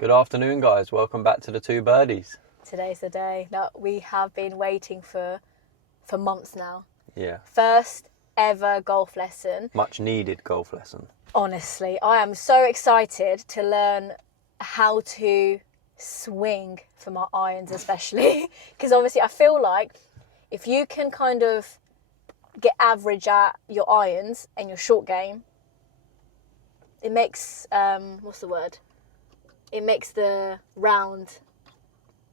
Good afternoon, guys. Welcome back to the Two Birdies. Today's the day that we have been waiting for months now. Yeah. First ever golf lesson. Much needed golf lesson. Honestly, I am so excited to learn how to swing for my irons especially. Because obviously I feel like if you can kind of get average at your irons and your short game, it makes, It makes the round...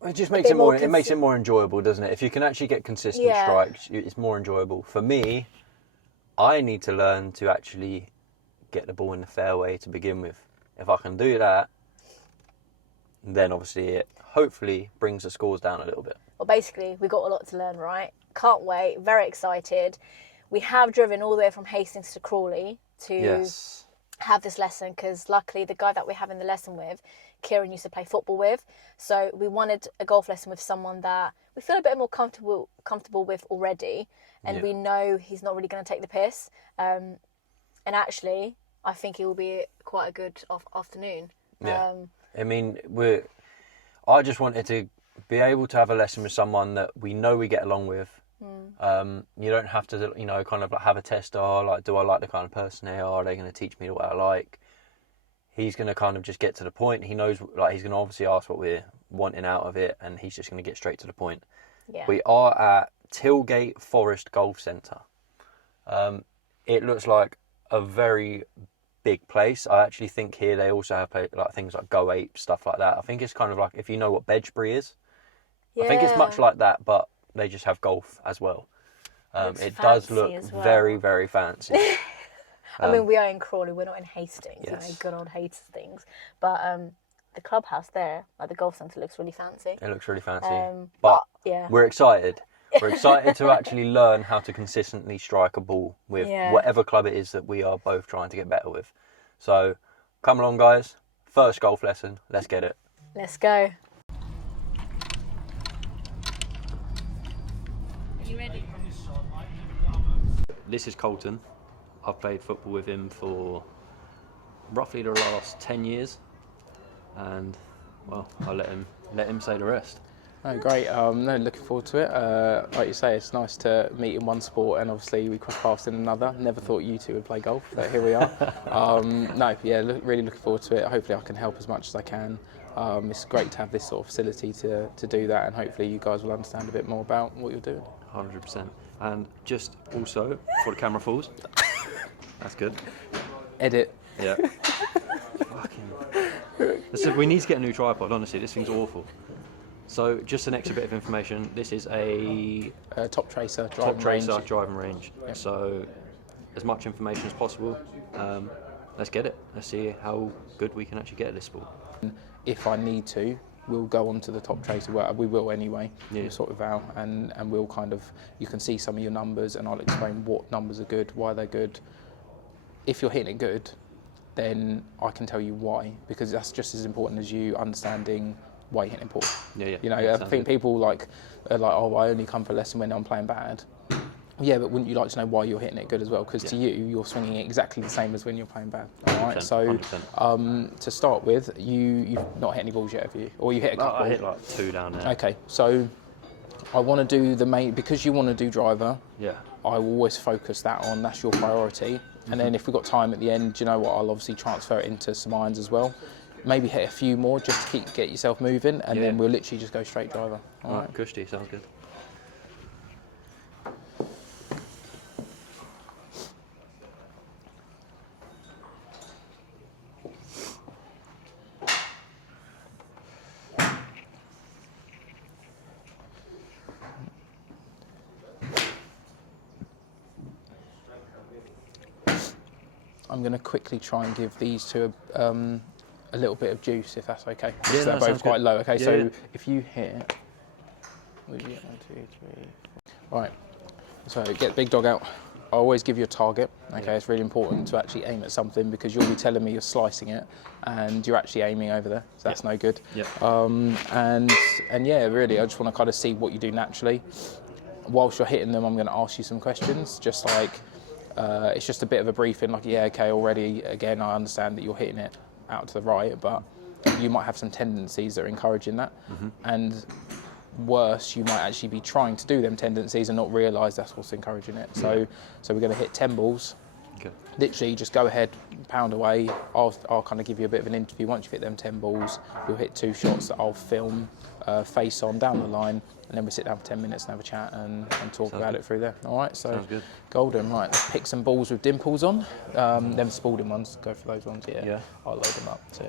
It just makes it more enjoyable, doesn't it? If you can actually get consistent strikes, it's more enjoyable. For me, I need to learn to actually get the ball in the fairway to begin with. If I can do that, then obviously it hopefully brings the scores down a little bit. Well, basically, we got a lot to learn, right? Can't wait. Very excited. We have driven all the way from Hastings to Crawley to have this lesson because luckily the guy that we're having the lesson with, Kieran, used to play football with. So we wanted a golf lesson with someone that we feel a bit more comfortable with already. And we know he's not really going to take the piss. And actually, I think it will be quite a good afternoon. Yeah. I mean, I just wanted to be able to have a lesson with someone that we know we get along with. You don't have to, kind of like have a test. Do I like the kind of person they are? Are they going to teach me what I like? He's going to kind of just get to the point. He knows, he's going to obviously ask what we're wanting out of it, and he's just going to get straight to the point. Yeah. We are at Tilgate Forest Golf Centre. It looks like a very big place. I actually think here they also have things like Go Ape, stuff like that. I think it's kind of like, if you know what Bedgebury is, I think it's much like that, but they just have golf as well. It does look very, very fancy. I mean, we are in Crawley, we're not in Hastings, good old Hastings. But the clubhouse there, like the golf centre, looks really fancy. It looks really fancy. But we're excited. We're excited to actually learn how to consistently strike a ball with whatever club it is that we are both trying to get better with. So, come along, guys. First golf lesson. Let's get it. Let's go. Are you ready? This is Colton. I've played football with him for roughly the last 10 years. And, well, I'll let him say the rest. Oh, great. Looking forward to it. Like you say, it's nice to meet in one sport, and obviously we cross paths in another. Never thought you two would play golf, but here we are. Really looking forward to it. Hopefully I can help as much as I can. It's great to have this sort of facility to do that, and hopefully you guys will understand a bit more about what you're doing. 100%. And just also, before the camera falls, that's good. Edit. Yeah. Listen, we need to get a new tripod, honestly. This thing's awful. So, just an extra bit of information. This is a top tracer driving range. Yep. So, as much information as possible. Let's get it. Let's see how good we can actually get at this sport. If I need to, we'll go on to the top tracer. Well, we will anyway. Yeah. We'll sort of out, and we'll kind of, you can see some of your numbers, and I'll explain what numbers are good, why they're good. If you're hitting it good, then I can tell you why, because that's just as important as you understanding why you're hitting it poor. Yeah. I think people are like, oh, I only come for a lesson when I'm playing bad. Yeah, but wouldn't you like to know why you're hitting it good as well? Because to you, you're swinging it exactly the same as when you're playing bad. All right. So, to start with, you've not hit any balls yet, have you? Or you hit a couple? I hit like 2 down there. Okay, so I want to do the main, because you want to do driver. Yeah. I will always focus that on. That's your priority. And then if we've got time at the end, do you know what? I'll obviously transfer it into some irons as well. Maybe hit a few more just to get yourself moving, and then we'll literally just go straight driver. All right, cushy, sounds good. I'm going to quickly try and give these two a little bit of juice, if that's okay. Yeah, they're both quite low. Okay, so if you hit, 1, 2, 3. Right. So get the big dog out. I always give you a target. Okay, it's really important to actually aim at something, because you'll be telling me you're slicing it and you're actually aiming over there. So that's no good. Yeah. And really, I just want to kind of see what you do naturally. Whilst you're hitting them, I'm going to ask you some questions, just like. It's just a bit of a briefing, like, already, again, I understand that you're hitting it out to the right, but you might have some tendencies that are encouraging that, and worse, you might actually be trying to do them tendencies and not realise that's what's encouraging it. So we're going to hit 10 balls. Okay. Literally, just go ahead, pound away. I'll kind of give you a bit of an interview. Once you hit them 10 balls, you'll hit 2 shots that I'll film face on down the line, and then we sit down for 10 minutes and have a chat and talk about it through there. All right, so sounds good. Golden. Right, let's pick some balls with dimples on. Them Spalding ones, go for those ones. Yeah. I'll load them up too.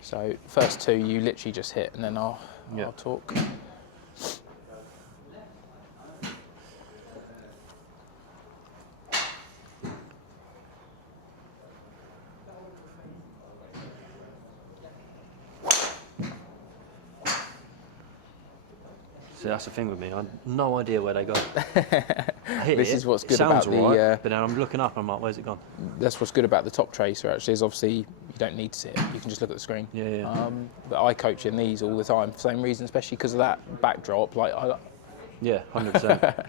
So first 2, you literally just hit, and then I'll talk. See, that's the thing with me. I have no idea where they go. This is what's good sounds about the. right, but then I'm looking up and I'm like, where's it gone? That's what's good about the top tracer. Actually, is obviously you don't need to see it. You can just look at the screen. Yeah. But I coach in these all the time for the same reason, especially because of that backdrop. Like, Yeah, 100%.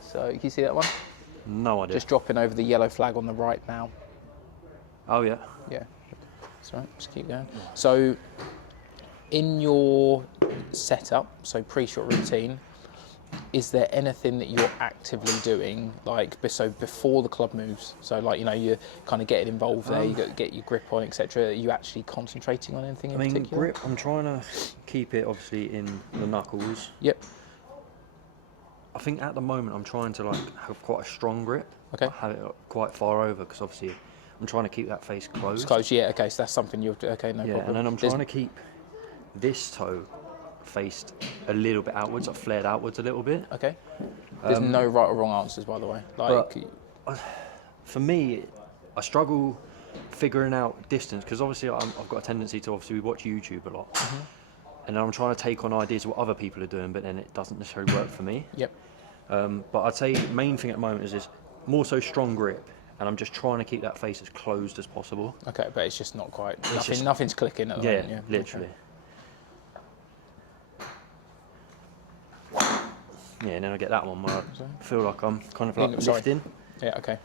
So can you see that one? No idea. Just dropping over the yellow flag on the right now. Oh yeah. Yeah. That's right. Just keep going. So in your setup, so pre-shot routine, is there anything that you're actively doing, like so before the club moves? So like, you know, you're kind of getting involved there, you get your grip on, etc. Are you actually concentrating on anything in particular? Grip, I'm trying to keep it obviously in the knuckles. Yep. I think at the moment I'm trying to like have quite a strong grip. Okay. Have it quite far over because obviously I'm trying to keep that face closed. It's close, yeah, okay, so that's something you're, okay, no problem. And then I'm trying to keep this toe faced a little bit outwards, like flared outwards a little bit. Okay. There's no right or wrong answers, by the way. Like, for me, I struggle figuring out distance because obviously I've got a tendency to obviously watch YouTube a lot. And then I'm trying to take on ideas of what other people are doing, but then it doesn't necessarily work for me. Yep. But I'd say the main thing at the moment is this more so strong grip, and I'm just trying to keep that face as closed as possible. Okay, but it's just not quite. It's Nothing's clicking at the moment. Yeah, literally. Okay. Yeah, and then I get that one where I feel like I'm kind of like lifting. Yeah, okay.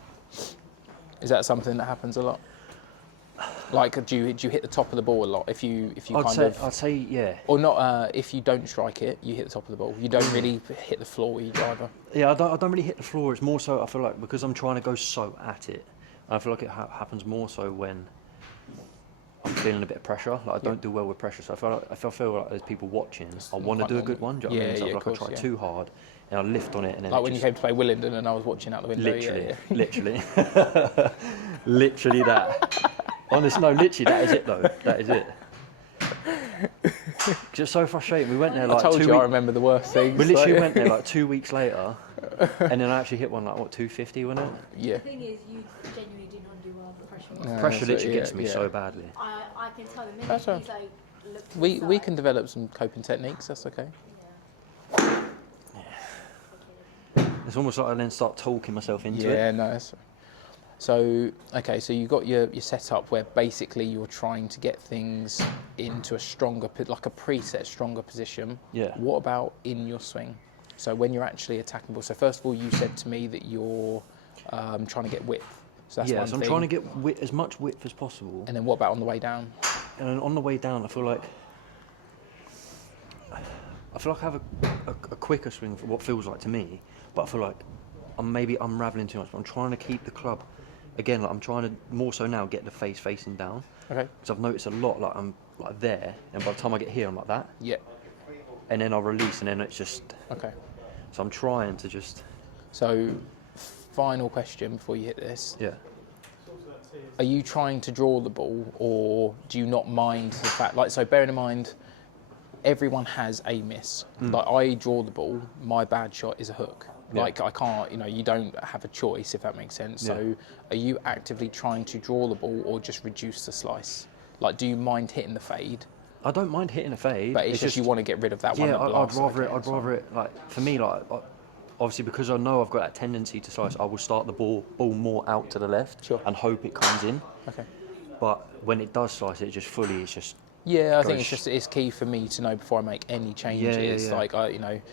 Is that something that happens a lot? Like, do you hit the top of the ball a lot? If you I'd say yeah. Or not? If you don't strike it, you hit the top of the ball. You don't really hit the floor with your driver. Yeah, I don't really hit the floor. It's more so I feel like because I'm trying to go so at it, I feel like it happens more so when I'm feeling a bit of pressure. Like I don't do well with pressure, so I feel like if I feel like there's people watching, I want to do a good one. Do you know what I mean? So I feel like I try too hard and I lift on it, and then like when you came to play Willingdon and I was watching out the window. Literally, literally that. Honestly, no, literally, that is it though. That is it. Because it's so frustrating. We went there like I told you I remember the worst things. We literally went there like 2 weeks later, and then I actually hit one like, what, 250, wasn't it? Yeah. The thing is, you genuinely do not do well under pressure. No, pressure literally gets me so badly. I can tell the minute he's like, look to the We side. can develop some coping techniques, that's okay. It's almost like I then start talking myself into it. Yeah, no, that's... So, okay, so you've got your setup where basically you're trying to get things into a stronger, like a preset stronger position. Yeah. What about in your swing? So when you're actually attacking ball. So first of all, you said to me that you're trying to get width. So that's one so I'm thing. trying to get as much width as possible. And then what about on the way down? And then on the way down, I feel like I have a quicker swing for what feels like to me, but I feel like I'm maybe unraveling too much. But I'm trying to keep the club. Again, like I'm trying to more so now get the face facing down. Okay. Because I've noticed a lot, like I'm like there, and by the time I get here, I'm like that. Yeah. And then I'll release, and then it's just. Okay. So I'm trying to just. So, final question before you hit this. Yeah. Are you trying to draw the ball, or do you not mind the fact? Like, so bearing in mind, everyone has a miss. Like I draw the ball, my bad shot is a hook. Yeah. Like I can't, you don't have a choice, if that makes sense. Yeah. So are you actively trying to draw the ball or just reduce the slice? Like, do you mind hitting the fade? I don't mind hitting a fade. But it's just you want to get rid of that one. Yeah, that I'd blasts. rather Okay, I'd rather it like for me like obviously because I know I've got that tendency to slice, I will start the ball more out to the left Sure. and hope it comes in. Okay. But when it does slice, it just fully it's just Yeah, I think it's key for me to know before I make any changes. Yeah. Like,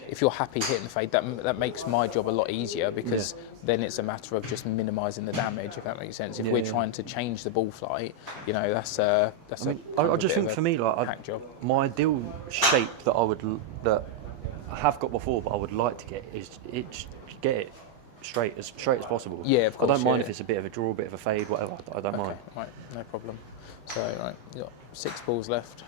if you're happy hitting the fade, that makes my job a lot easier, because then it's a matter of just minimising the damage, if that makes sense. If we're trying to change the ball flight, that's I just think for me, like, hack job. my ideal shape that I have got before, but I would like to get is get it straight as possible. Yeah, of course. I don't mind if it's a bit of a draw, a bit of a fade, whatever. I don't mind. Right, no problem. So, right, you've got 6 balls left.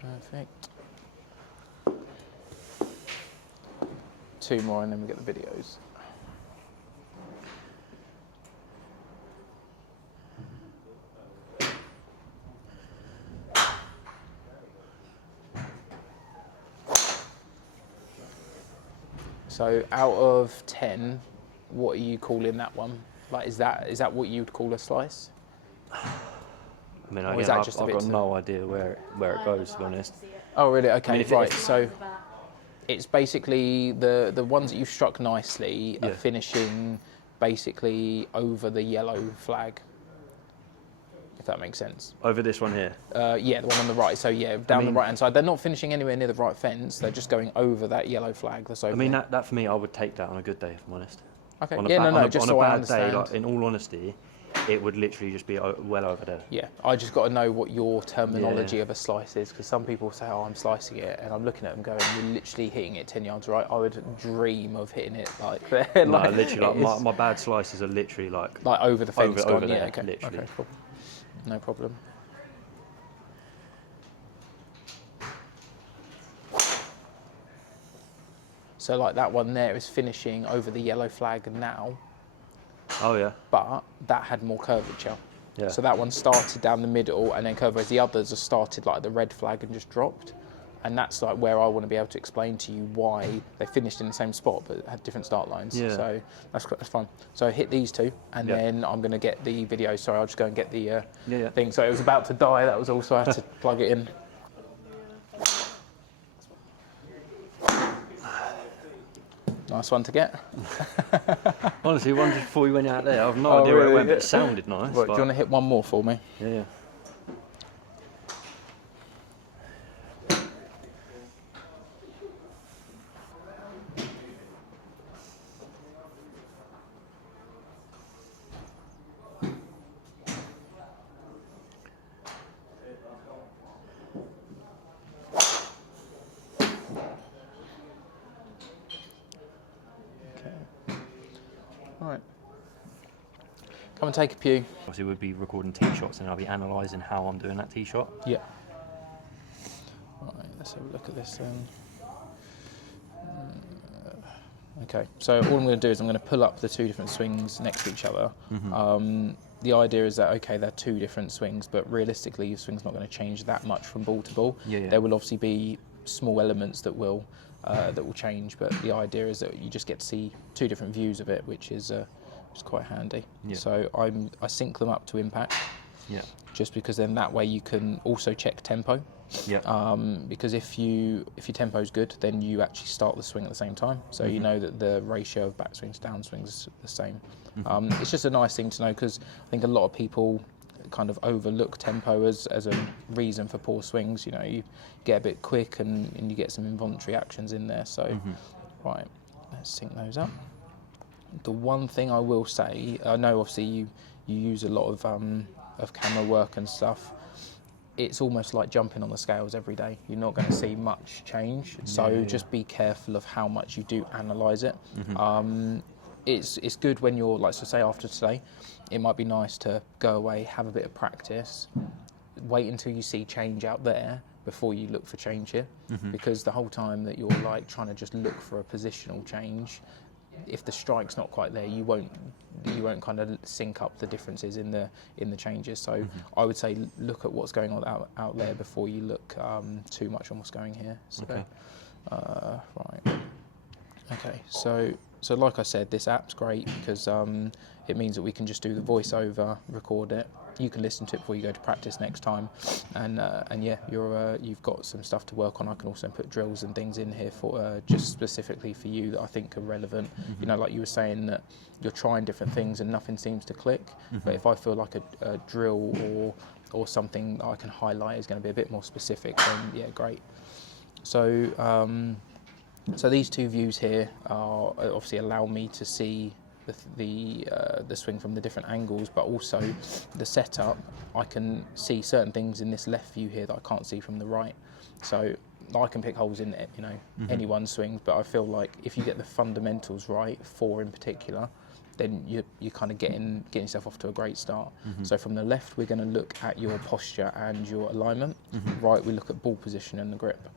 Perfect. 2 more and then we get the videos. So out of 10, what are you calling that one? Like, is that what you'd call a slice? I mean, Or again, is that I've just a got bit no idea where it goes, to be honest. Oh, really? Okay, I mean, right. So it's basically the ones that you've struck nicely are finishing basically over the yellow flag, if that makes sense. Over this one here? Yeah, the one on the right. So yeah, down the right-hand side. They're not finishing anywhere near the right fence. They're just going over that yellow flag that's over. I mean, that for me, I would take that on a good day, if I'm honest. Okay. On Just on so a I bad understand. day, like, in all honesty, it would literally just be well over there. Yeah, I just got to know what your terminology of a slice is, because some people say, "Oh, I'm slicing it," and I'm looking at them going, "You're literally hitting it 10 yards right." I would dream of hitting it like there. No, literally, like, my bad slices are literally like over the fence. over there, yeah, okay. literally. Okay, cool. No problem. So like that one there is finishing over the yellow flag now, Oh yeah. but that had more curvature. Yeah. So that one started down the middle and then curved, whereas the others have started like the red flag and just dropped. And that's like where I want to be able to explain to you why they finished in the same spot but had different start lines. Yeah. So that's fine. So hit these 2 and then I'm going to get the video. Sorry, I'll just go and get the thing. So it was about to die, that was all, so I had to plug it in. Nice one to get. Honestly, one just before we went out there, I have no idea where it went, but it sounded nice. Right, do you want to hit one more for me? Yeah. Right. Come and take a pew. Obviously, we'll be recording tee shots and I'll be analysing how I'm doing that tee shot. Yeah. Right, let's have a look at this then. Okay, so all I'm going to do is I'm going to pull up the 2 different swings next to each other. Mm-hmm. The idea is that, okay, they're 2 different swings, but realistically your swing's not going to change that much from ball to ball. Yeah. There will obviously be small elements that will change, but the idea is that you just get to see 2 different views of it, which is quite handy. Yeah. So I sync them up to impact. Yeah. Just because then that way you can also check tempo. Yeah. Because if your tempo's good, then you actually start the swing at the same time. So you know that the ratio of backswings to downswings is the same. It's just a nice thing to know, because I think a lot of people kind of overlook tempo as a reason for poor swings. You know, you get a bit quick and you get some involuntary actions in there. So, right, let's sync those up. The one thing I will say, I know obviously you use a lot of camera work and stuff. It's almost like jumping on the scales every day. You're not going to see much change. So just be careful of how much you do analyse it. It's good when you're, like, so say after today, it might be nice to go away, have a bit of practice, wait until you see change out there before you look for change here. Because the whole time that you're like trying to just look for a positional change, if the strike's not quite there, you won't kind of sync up the differences in the changes. So I would say look at what's going on out there before you look too much on what's going here. So, Okay. Right. Okay, so like I said, this app's great because it means that we can just do the voiceover, record it. You can listen to it before you go to practice next time, and yeah, you've got some stuff to work on. I can also put drills and things in here for just specifically for you that I think are relevant. You know, like you were saying that you're trying different things and nothing seems to click. But if I feel like a drill or something that I can highlight is going to be a bit more specific, then yeah, great. So so these two views here are obviously allow me to see the swing from the different angles, but also the setup. I can see certain things in this left view here that I can't see from the right. So I can pick holes in it, you know, anyone's swings, but I feel like if you get the fundamentals right, 4 in particular, then you're kind of getting yourself off to a great start. So from the left, we're going to look at your posture and your alignment. Right, we look at ball position and the grip.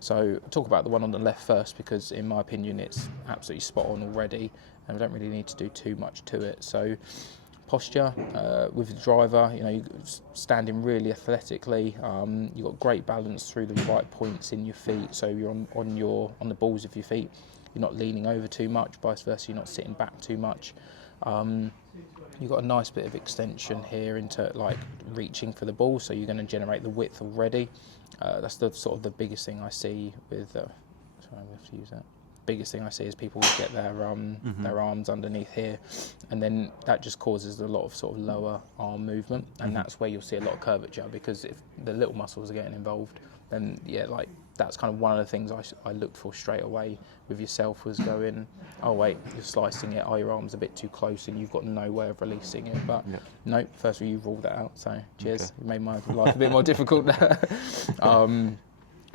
So I'll talk about the one on the left first because in my opinion it's absolutely spot on already and we don't really need to do too much to it. So posture with the driver, you know, you're standing really athletically, you've got great balance through the right points in your feet, so you're on the balls of your feet, you're not leaning over too much, vice versa, you're not sitting back too much. You've got a nice bit of extension here into like reaching for the ball, so you're going to generate the width already. That's the sort of the biggest thing I see with. Sorry, we have to use that. Biggest thing I see is people get their arms underneath here, and then that just causes a lot of sort of lower arm movement, and that's where you'll see a lot of curvature because if the little muscles are getting involved, then yeah, like that's kind of one of the things I looked for straight away with yourself was going, oh wait, you're slicing it, your arm's a bit too close and you've got no way of releasing it. But no, firstly you ruled that out, so cheers. Okay. You made my life a bit more difficult.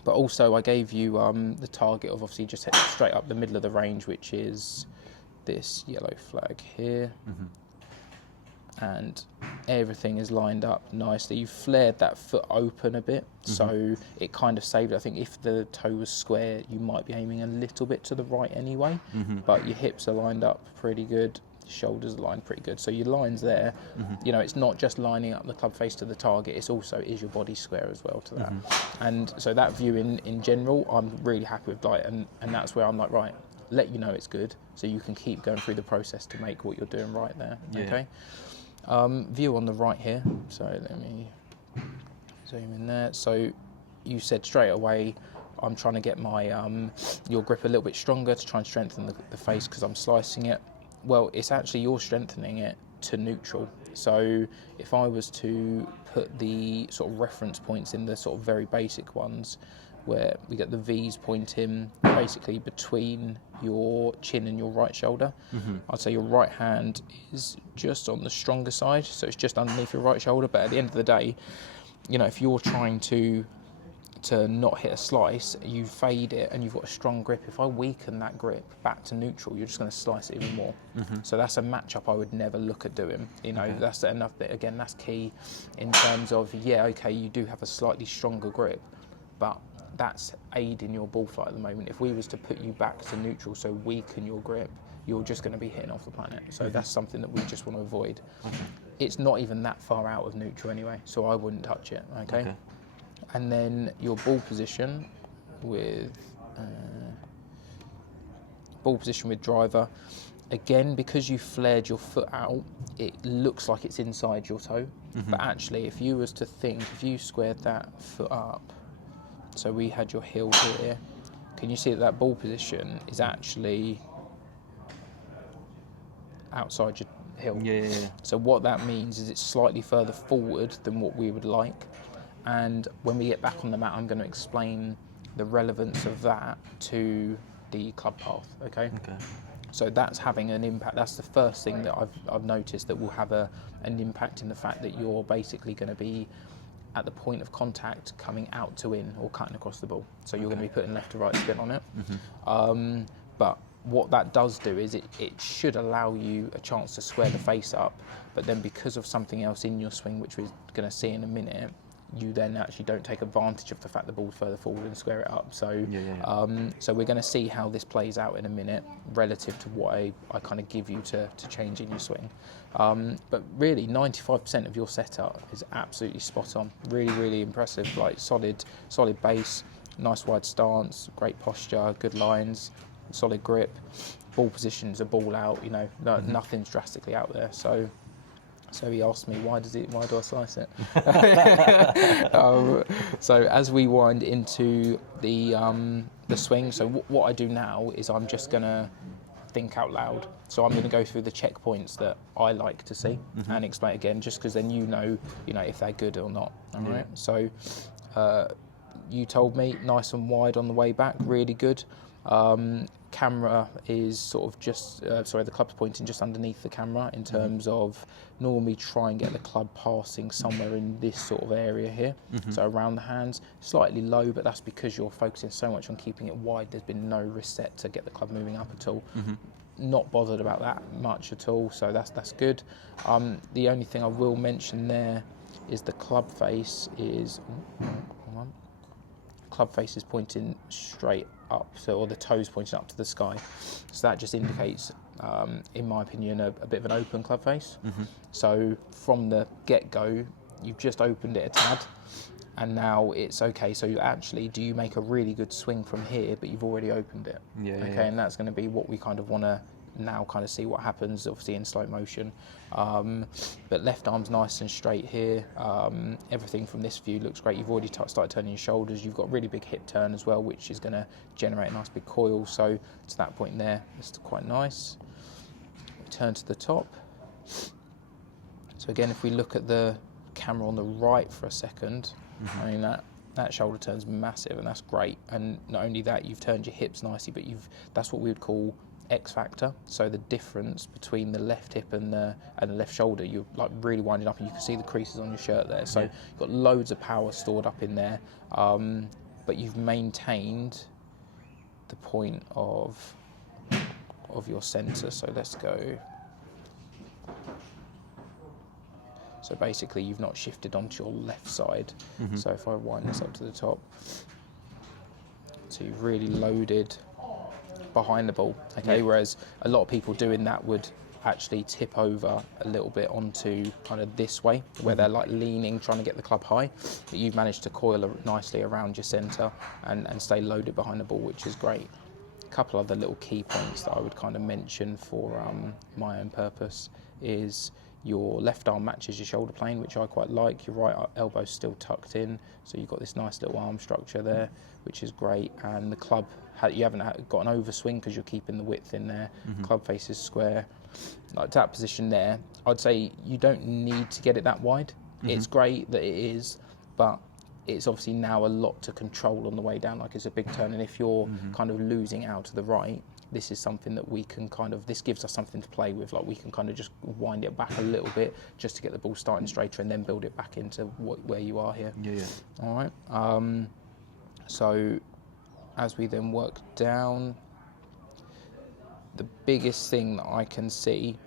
But also I gave you the target of obviously just hitting straight up the middle of the range, which is this yellow flag here. And everything is lined up nicely. You've flared that foot open a bit, so it kind of saved it. I think if the toe was square, you might be aiming a little bit to the right anyway, but your hips are lined up pretty good, your shoulders are lined pretty good. So your lines there, you know, it's not just lining up the club face to the target, it's also, is your body square as well to that. And so that view in general, I'm really happy with, like, and that's where I'm like, right, let you know it's good, so you can keep going through the process to make what you're doing right there, okay? View on the right here, so let me zoom in there. So you said straight away I'm trying to get my your grip a little bit stronger to try and strengthen the face because I'm slicing it. Well, it's actually you're strengthening it to neutral. So if I was to put the sort of reference points in the sort of very basic ones where we get the V's pointing basically between your chin and your right shoulder. I'd say your right hand is just on the stronger side, so it's just underneath your right shoulder, but at the end of the day, you know, if you're trying to not hit a slice, you fade it and you've got a strong grip. If I weaken that grip back to neutral, you're just going to slice it even more. So that's a matchup I would never look at doing. You know, that's enough. Again, that's key in terms of, yeah, okay, you do have a slightly stronger grip, but that's aiding your ball flight at the moment. If we was to put you back to neutral, so weaken your grip, you're just going to be hitting off the planet. So that's something that we just want to avoid. It's not even that far out of neutral anyway, so I wouldn't touch it, okay? And then your ball position with driver, again, because you flared your foot out, it looks like it's inside your toe, but actually if you was to think, if you squared that foot up, so we had your heel here, can you see that ball position is actually outside your heel? Yeah. So what that means is it's slightly further forward than what we would like. And when we get back on the mat, I'm going to explain the relevance of that to the club path, okay? So that's having an impact. That's the first thing that I've noticed that will have an impact in the fact that you're basically going to be at the point of contact coming out to in or cutting across the ball. So you're going to be putting left to right spin on it. But what that does do is it should allow you a chance to square the face up, but then because of something else in your swing, which we're going to see in a minute, you then actually don't take advantage of the fact the ball's further forward and square it up. So so we're going to see how this plays out in a minute relative to what I kind of give you to change in your swing. But really 95% of your setup is absolutely spot on. Really, really impressive. Like solid base, nice wide stance, great posture, good lines. solid grip, ball positions, a ball out, you know, nothing's drastically out there. So he asked me, why do I slice it? So as we wind into the swing, so what I do now is I'm just gonna think out loud. So I'm gonna go through the checkpoints that I like to see and explain again, just because then you know if they're good or not. All right. So you told me nice and wide on the way back, really good. Camera is sort of just, the club's pointing just underneath the camera in terms of normally try and get the club passing somewhere in this sort of area here. So around the hands, slightly low, but that's because you're focusing so much on keeping it wide. There's been no reset to get the club moving up at all. Not bothered about that much at all, so that's good. The only thing I will mention there is the club face is, club face is pointing straight up, or the toes pointing up to the sky. So that just indicates, in my opinion, a bit of an open club face. So from the get-go, you've just opened it a tad, and now it's okay. So do you make a really good swing from here, but you've already opened it? And that's going to be what we kind of want to now kind of see what happens, obviously in slow motion. But left arm's nice and straight here. Everything from this view looks great. You've already started turning your shoulders. You've got really big hip turn as well, which is going to generate a nice big coil. So to that point there, it's quite nice. Turn to the top. So again, if we look at the camera on the right for a second, I mean that shoulder turn's massive, and that's great. And not only that, you've turned your hips nicely, but that's what we would call X factor. So the difference between the left hip and the left shoulder, you're like really winding up, and you can see the creases on your shirt there. So you've got loads of power stored up in there, but you've maintained the point of your centre. So let's go. So basically, you've not shifted onto your left side. So if I wind this up to the top, so you've really loaded behind the ball, whereas a lot of people doing that would actually tip over a little bit onto kind of this way, where they're like leaning, trying to get the club high, but you've managed to coil nicely around your centre and stay loaded behind the ball, which is great. A couple other little key points that I would kind of mention for my own purpose is your left arm matches your shoulder plane, which I quite like. Your right elbow's still tucked in, so you've got this nice little arm structure there, which is great. And the club, you haven't got an overswing because you're keeping the width in there. Club face is square. Like that position there, I'd say you don't need to get it that wide. It's great that it is, but it's obviously now a lot to control on the way down. Like it's a big turn, and if you're kind of losing out to the right, this is something that we can this gives us something to play with. Like we can kind of just wind it back a little bit just to get the ball starting straighter, and then build it back into where you are here. All right. So as we then work down, the biggest thing that I can see,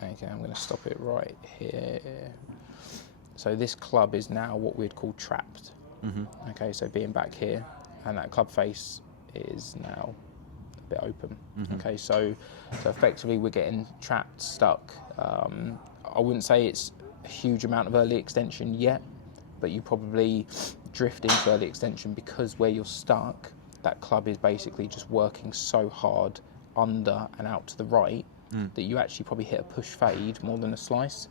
okay, I'm going to stop it right here. So this club is now what we'd call trapped. Okay, so being back here, and that club face is now a bit open. Okay, so effectively we're getting trapped, stuck. I wouldn't say it's a huge amount of early extension yet, but you probably drift into early extension because where you're stuck, that club is basically just working so hard under and out to the right that you actually probably hit a push fade more than a slice.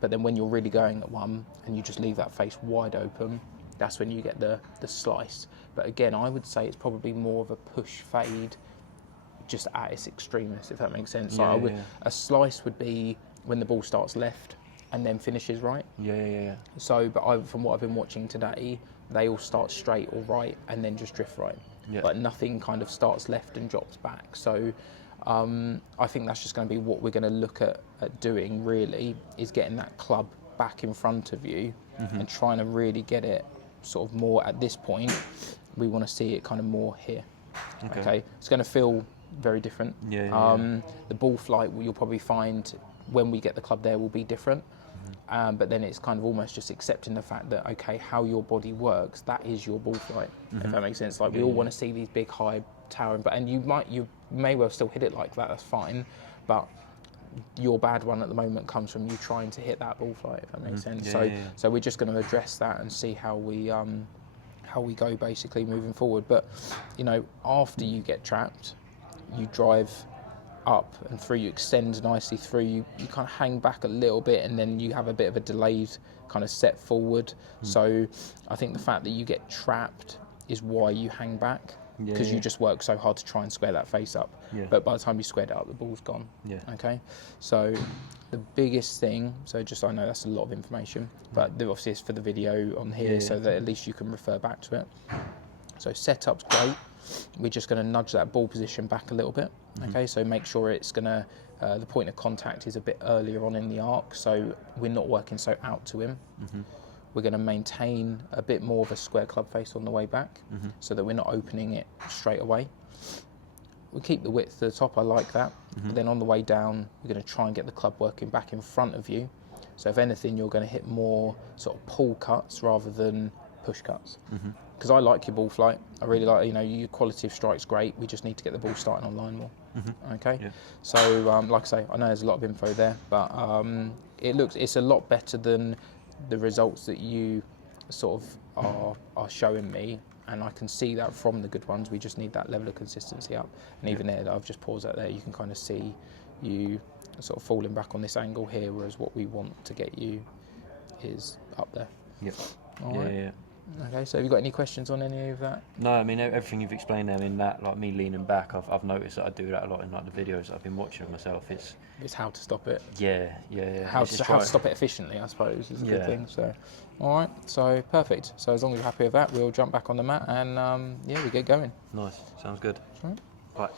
But then when you're really going at one and you just leave that face wide open, that's when you get the slice. But again, I would say it's probably more of a push fade just at its extremis, if that makes sense. A slice would be when the ball starts left and then finishes right. So, but from what I've been watching today, they all start straight or right and then just drift right. But nothing kind of starts left and drops back. So I think that's just going to be what we're going to look at doing, really, is getting that club back in front of you and trying to really get it sort of more at this point. We want to see it kind of more here. Okay. It's going to feel very different. The ball flight, you'll probably find when we get the club there will be different. But then it's kind of almost just accepting the fact that, okay, how your body works, that is your ball flight, if that makes sense. Like we all want to see these big, high, towering, and you may well still hit it like that, that's fine, but your bad one at the moment comes from you trying to hit that ball flight, if that makes sense. So we're just going to address that and see how we we go basically moving forward. But you know, after you get trapped, you drive up and through, you extend nicely through, you kind of hang back a little bit, and then you have a bit of a delayed kind of set forward. So I think the fact that you get trapped is why you hang back, because you just work so hard to try and square that face up. But by the time you squared it up, the ball's gone. Okay, so the biggest thing, so just, I know that's a lot of information, but obviously it's for the video on here, so that at least you can refer back to it. So setup's great. We're just going to nudge that ball position back a little bit. Okay, so make sure it's going to, the point of contact is a bit earlier on in the arc, so we're not working so out to him. We're going to maintain a bit more of a square club face on the way back, so that we're not opening it straight away. We'll keep the width to the top, I like that. But then on the way down, we're going to try and get the club working back in front of you. So if anything, you're going to hit more sort of pull cuts rather than push cuts. Because I like your ball flight. I really like, you know, your quality of strike's great. We just need to get the ball starting on line more. Okay. So like I say, I know there's a lot of info there, but it's a lot better than the results that you sort of are showing me, and I can see that from the good ones. We just need that level of consistency up. And even there, I've just paused that there, you can kind of see you sort of falling back on this angle here, whereas what we want to get you is up there. All right. Okay, so have you got any questions on any of that? No, I mean, everything you've explained there, I mean, that, like me leaning back, I've noticed that I do that a lot in like the videos that I've been watching of myself. It's how to stop it. How to stop it efficiently, I suppose, is a good thing. So, all right, so perfect. So as long as you're happy with that, we'll jump back on the mat and we get going. Nice, sounds good. Right,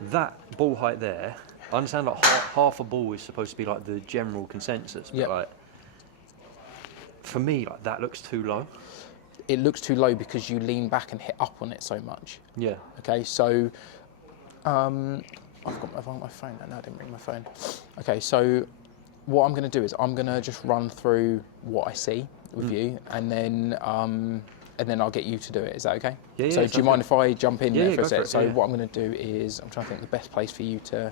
that ball height there, I understand like half a ball is supposed to be like the general consensus, but like for me, like that looks too low. It looks too low because you lean back and hit up on it so much. Okay, so I've got my phone. No, I didn't bring my phone. Okay, so what I'm going to do is I'm going to just run through what I see with you, and then I'll get you to do it. Is that okay? So do you mind if I jump in there for a sec? So what I'm going to do is, I'm trying to think the best place for you to.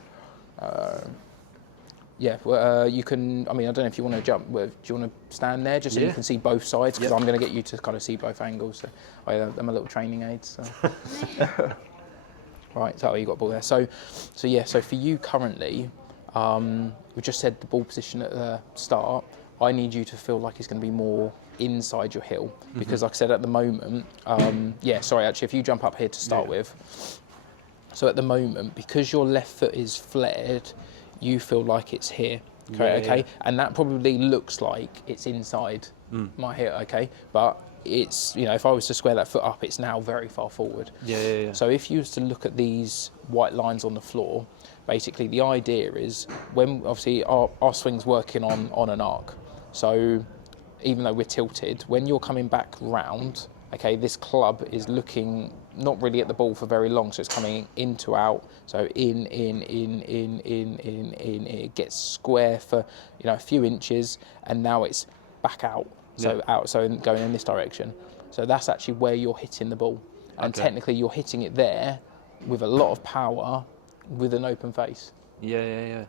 You can, I mean, I don't know if you want to jump. Do you want to stand there just so you can see both sides? Because I'm going to get you to kind of see both angles. So I'm a little training aid. So. Right, so you got a ball there. So for you currently, we just said the ball position at the start. I need you to feel like it's going to be more inside your heel, because like I said, at the moment, if you jump up here to start with. So at the moment, because your left foot is flared, you feel like it's here, okay? And that probably looks like it's inside my heel, okay? But it's, if I was to square that foot up, it's now very far forward. So if you was to look at these white lines on the floor, basically the idea is, when obviously our swing's working on an arc, so even though we're tilted, when you're coming back round, okay, this club is looking not really at the ball for very long, so it's coming in to out, so in, it gets square for a few inches, and now it's back out, so out, so going in this direction. So that's actually where you're hitting the ball, and technically you're hitting it there with a lot of power with an open face.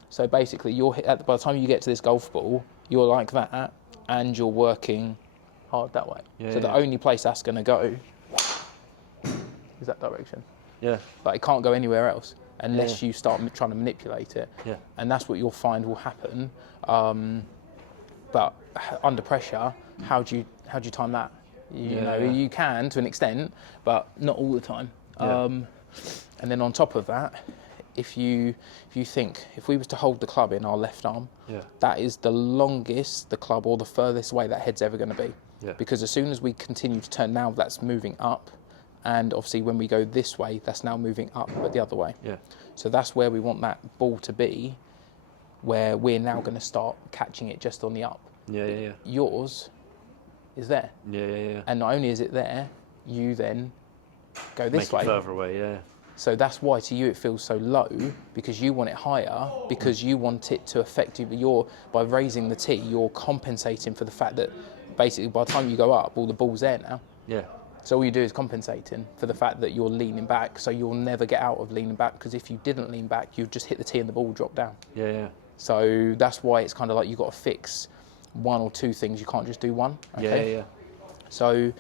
So basically, by the time you get to this golf ball, you're like that, and you're working hard that way. So the only place that's going to go is that direction. But it can't go anywhere else unless you start trying to manipulate it. And that's what you'll find will happen. But under pressure, how do you time that? You can to an extent, but not all the time. And then on top of that, if you think, if we was to hold the club in our left arm, that is the longest the club, or the furthest way that head's ever going to be. Because as soon as we continue to turn, now that's moving up, and obviously when we go this way, that's now moving up, but the other way. So that's where we want that ball to be, where we're now going to start catching it just on the up. Yours is there. And not only is it there, you then go this way. Make it further away, So that's why to you it feels so low, because you want it higher, because you want it to affect you. By raising the tee, you're compensating for the fact that basically by the time you go up, all the ball's there now. So all you do is compensating for the fact that you're leaning back, so you'll never get out of leaning back, because if you didn't lean back, you'd just hit the tee and the ball would drop down. So that's why it's kind of like you've got to fix one or two things. You can't just do one. Okay? So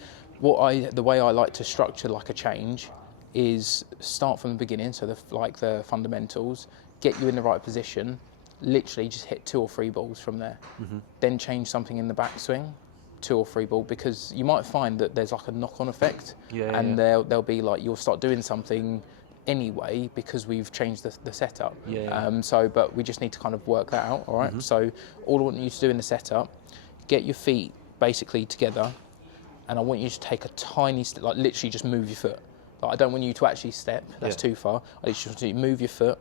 the way I like to structure like a change is start from the beginning, so the fundamentals, get you in the right position, literally just hit 2 or 3 balls from there. Then change something in the backswing, 2 or 3 ball, because you might find that there's like a knock-on effect, and there'll be like you'll start doing something anyway because we've changed the setup. But we just need to kind of work that out. All right. So all I want you to do in the setup, get your feet basically together, and I want you to take a tiny step, like literally just move your foot. Like, I don't want you to actually step, that's too far. I just want you to move your foot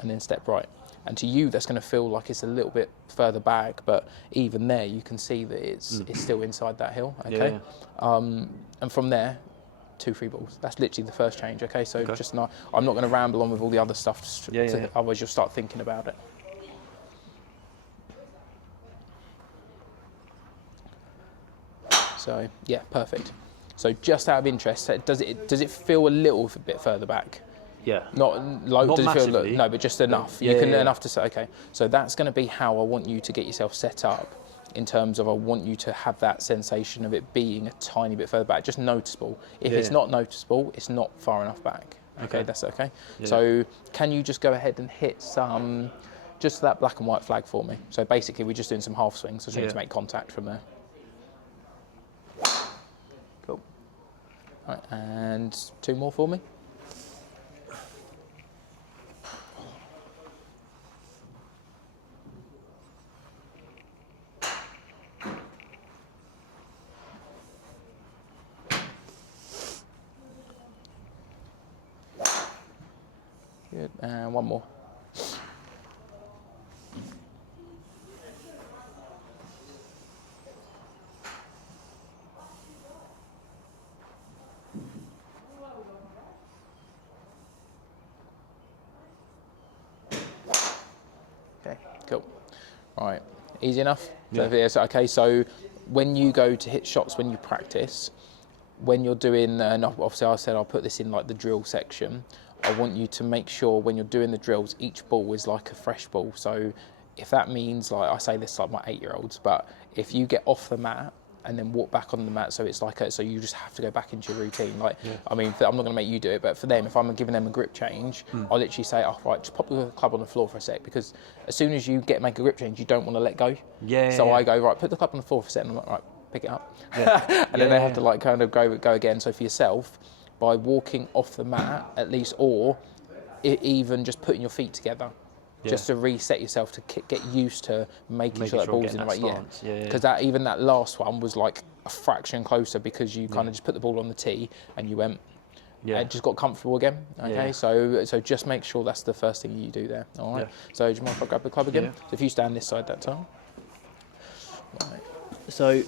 and then step right. And to you, that's going to feel like it's a little bit further back, but even there, you can see that it's still inside that hill, okay? And from there, 2 free balls. That's literally the first change, okay? So I'm not going to ramble on with all the other stuff, otherwise you'll start thinking about it. So, yeah, perfect. So just out of interest, does it feel a little bit further back? Yeah. Not low. Not does it feel massively. no, but just enough. Enough to say okay. So that's going to be how I want you to get yourself set up. In terms of, I want you to have that sensation of it being a tiny bit further back, just noticeable. If it's not noticeable, it's not far enough back. Okay, that's okay. Yeah. So can you just go ahead and hit some, just that black and white flag for me? So basically, we're just doing some half swings. So you need to make contact from there. Cool. All right, and 2 more for me. Good, and 1 more. Okay, cool. Right, easy enough? Okay, so when you go to hit shots when you practice, when you're doing, obviously I said I'll put this in like the drill section, I want you to make sure when you're doing the drills, each ball is like a fresh ball. So if that means, like I say this like my 8-year-olds, but if you get off the mat and then walk back on the mat, so it's like so you just have to go back into your routine. Like, I mean, I'm not going to make you do it, but for them, if I'm giving them a grip change, I'll literally say, oh, right, just pop the club on the floor for a sec, because as soon as you make a grip change, you don't want to let go. I go, right, put the club on the floor for a second, I'm like, right, pick it up. And then they have to like kind of go again. So for yourself, by walking off the mat at least, or even just putting your feet together, just to reset yourself to get used to making sure that ball's in the right stance. Because even that last one was like a fraction closer, because you kind of just put the ball on the tee and you went, it just got comfortable again. Okay, so just make sure that's the first thing you do there. All right. So do you mind if I grab the club again? So if you stand this side that time. Right. So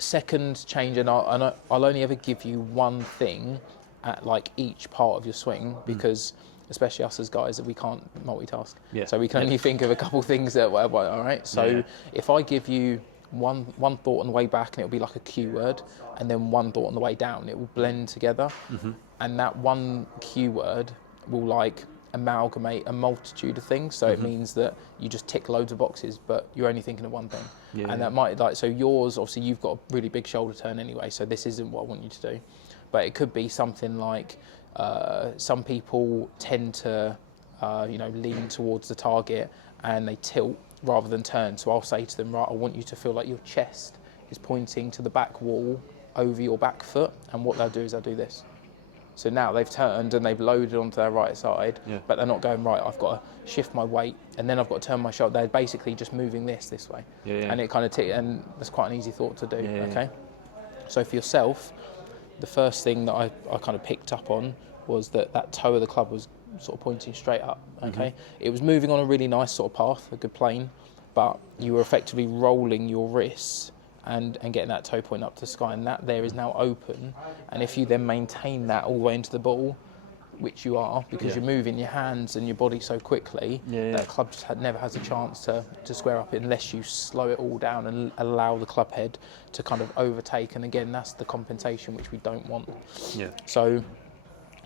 second change, and I'll only ever give you one thing at like each part of your swing, because especially us as guys, that we can't multitask. So we can only think of a couple things that all right. So if I give you one thought on the way back, and it'll be like a cue word, and then one thought on the way down, it will blend together. And that one cue word will like amalgamate a multitude of things, so it means that you just tick loads of boxes, but you're only thinking of one thing. And that might, like, so yours, obviously you've got a really big shoulder turn anyway, so this isn't what I want you to do, but it could be something like some people tend to lean towards the target and they tilt rather than turn. So I'll say to them, right, I want you to feel like your chest is pointing to the back wall over your back foot, and what they'll do is they'll do this. So now they've turned and they've loaded onto their right side, but they're not going, right, I've got to shift my weight and then I've got to turn my shoulder. They're basically just moving this way. And it kind of, and that's quite an easy thought to do, okay? So for yourself, the first thing that I kind of picked up on was that toe of the club was sort of pointing straight up, okay? It was moving on a really nice sort of path, a good plane, but you were effectively rolling your wrists and getting that toe point up to the sky, and that there is now open. And if you then maintain that all the way into the ball, which you are, because you're moving your hands and your body so quickly, that club just never has a chance to square up unless you slow it all down and allow the club head to kind of overtake. And again, that's the compensation which we don't want. So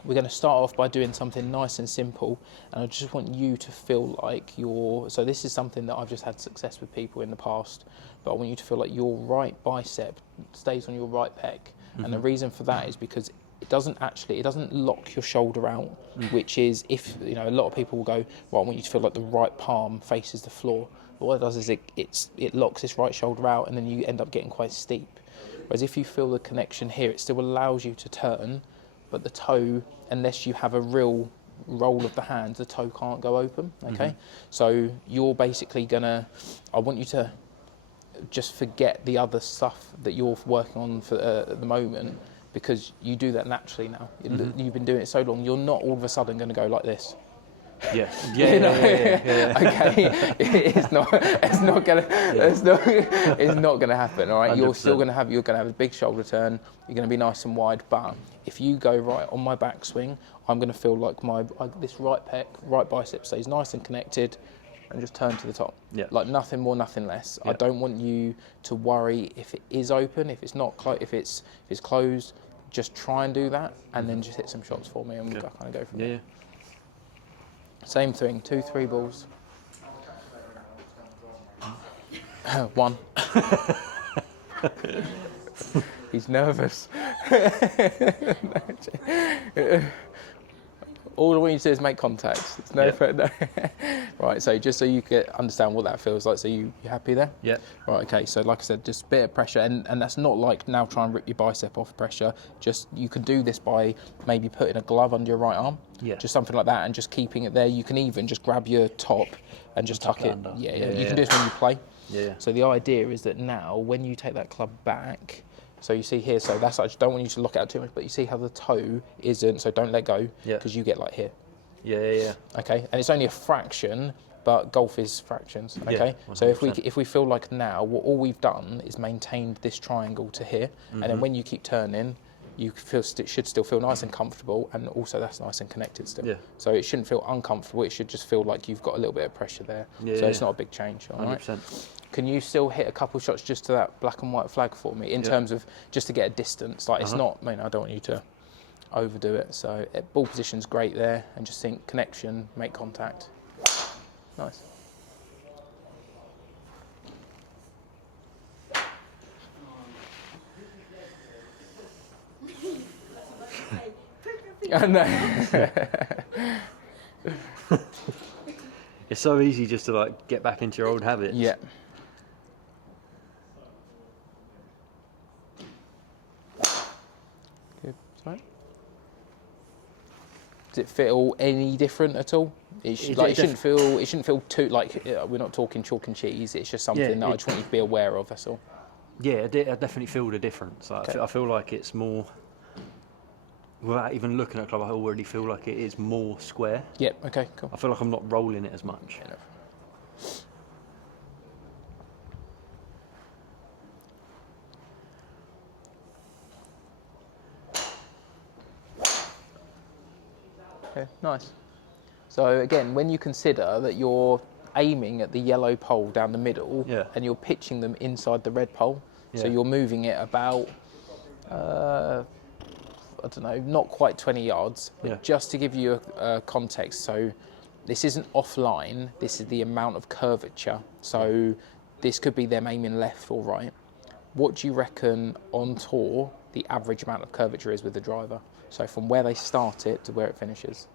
we're going to start off by doing something nice and simple, and I just want you to feel like so this is something that I've just had success with people in the past, but I want you to feel like your right bicep stays on your right pec. And the reason for that is because it doesn't lock your shoulder out, which is, if, you know, a lot of people will go, well, I want you to feel like the right palm faces the floor. But what it does is it locks this right shoulder out, and then you end up getting quite steep. Whereas if you feel the connection here, it still allows you to turn, but the toe, unless you have a real roll of the hand, the toe can't go open, okay? So you're basically I want you to just forget the other stuff that you're working on for at the moment, because you do that naturally now. You've been doing it so long, you're not all of a sudden going to go like this. Yeah. Okay, it's not gonna happen. All right, 100%. You're gonna have a big shoulder turn. You're gonna be nice and wide. But if you go right on my backswing, I'm gonna feel like this right pec, right bicep stays nice and connected, and just turn to the top. Yeah. Like nothing more, nothing less. Yeah. I don't want you to worry if it is open, if it's not, if it's closed. Just try and do that, and then just hit some shots for me, and we'll kind of go from there. Yeah. Same thing, 2-3 balls. 1. He's nervous. All I want you to do is make contact. It's no. Right, so just so you can understand what that feels like. So you happy there? Yeah. Right, okay, so like I said, just a bit of pressure, and that's not like now try and rip your bicep off pressure. Just, you can do this by maybe putting a glove under your right arm. Yeah. Just something like that, and just keeping it there. You can even just grab your top and just tuck it. Yeah. You can do this when you play. Yeah. So the idea is that now, when you take that club back, so you see here, so that's, I just don't want you to lock it out too much, but you see how the toe isn't, so don't let go, because you get like here. Yeah. Okay, and it's only a fraction, but golf is fractions. Okay, so if we feel like now, all we've done is maintained this triangle to here, and then when you keep turning, you should still feel nice and comfortable, and also that's nice and connected still. Yeah. So it shouldn't feel uncomfortable. It should just feel like you've got a little bit of pressure there. So it's not a big change. All 100%. Right? Can you still hit a couple shots just to that black and white flag for me, in terms of just to get a distance? Like it's not. I mean, I don't want you to overdo it. So ball position's great there, and just think connection, make contact. Nice. I know. It's so easy just to like get back into your old habits. Yeah. Good. Sorry. Does it feel any different at all? It shouldn't feel too like we're not talking chalk and cheese. It's just something that I just want you to be aware of. That's all. Yeah, I definitely feel the difference. Like, I feel like it's more. Without even looking at the club, I already feel like it is more square. Yep. Okay. Cool. I feel like I'm not rolling it as much. Yeah, no. Okay. Nice. So again, when you consider that you're aiming at the yellow pole down the middle, and you're pitching them inside the red pole, so you're moving it about. I don't know, not quite 20 yards, but just to give you a context, so this isn't offline, this is the amount of curvature. So this could be them aiming left or right. What do you reckon on tour the average amount of curvature is with the driver? So from where they start it to where it finishes.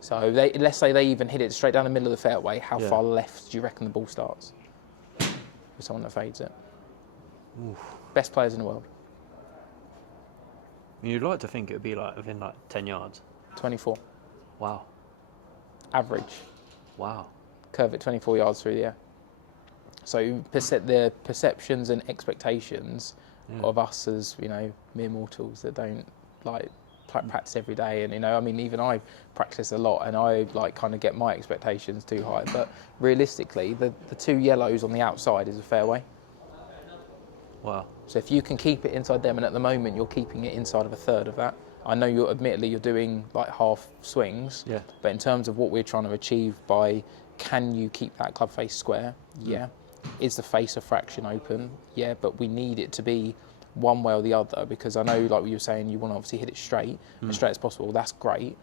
So let's say they even hit it straight down the middle of the fairway, how far left do you reckon the ball starts? With someone that fades it. Oof. Best players in the world. You'd like to think it would be like within like 10 yards. 24. Wow. Average. Wow. Curve it 24 yards through the air. So the perceptions and expectations of us as, mere mortals that don't like practice every day, and I mean, even I practice a lot, and I kind of get my expectations too high. But realistically, the two yellows on the outside is a fairway. Wow. So if you can keep it inside them, and at the moment you're keeping it inside of a third of that. I know you're doing like half swings, but in terms of what we're trying to achieve by, can you keep that club face square? Yeah. Is the face a fraction open? Yeah, but we need it to be one way or the other, because I know, like what you were saying, you want to obviously hit it straight, as straight as possible. That's great.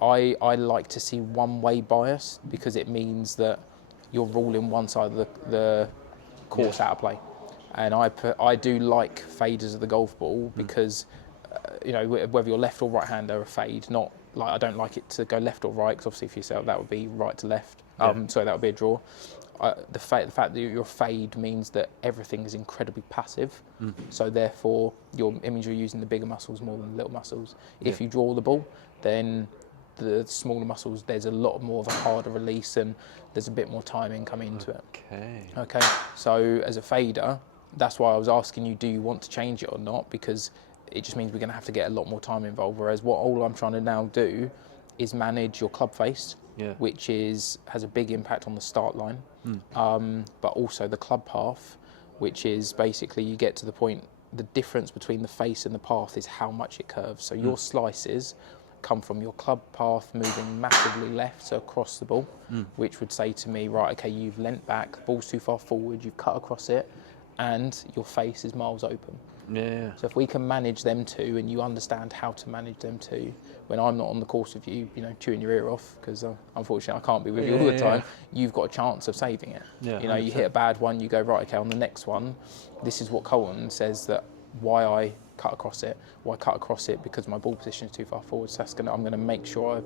I like to see one-way bias, because it means that you're ruling one side of the course out of play. And I do like faders of the golf ball, because you know, whether you're left or right hander, a fade, not like, I don't like it to go left or right, because obviously for yourself that would be right to left. So that would be a draw. The fact that your fade means that everything is incredibly passive. So therefore, you're using the bigger muscles more than the little muscles. If you draw the ball, then the smaller muscles, there's a lot more of a harder release, and there's a bit more timing coming into it. Okay. So as a fader, that's why I was asking you, do you want to change it or not? Because it just means we're going to have to get a lot more time involved. Whereas what all I'm trying to now do is manage your club face, which has a big impact on the start line, but also the club path, which is basically you get to the point, the difference between the face and the path is how much it curves. So your slices come from your club path moving massively left, so across the ball, which would say to me, right, okay, you've leant back, the ball's too far forward, you've cut across it, and your face is miles open. So if we can manage them two, and you understand how to manage them two, when I'm not on the course with you, chewing your ear off, because unfortunately I can't be with you all the time, you've got a chance of saving it. You hit a bad one, you go, right, okay, on the next one, this is what Colton says that why I cut across it. Because my ball position is too far forward, so I'm going to make sure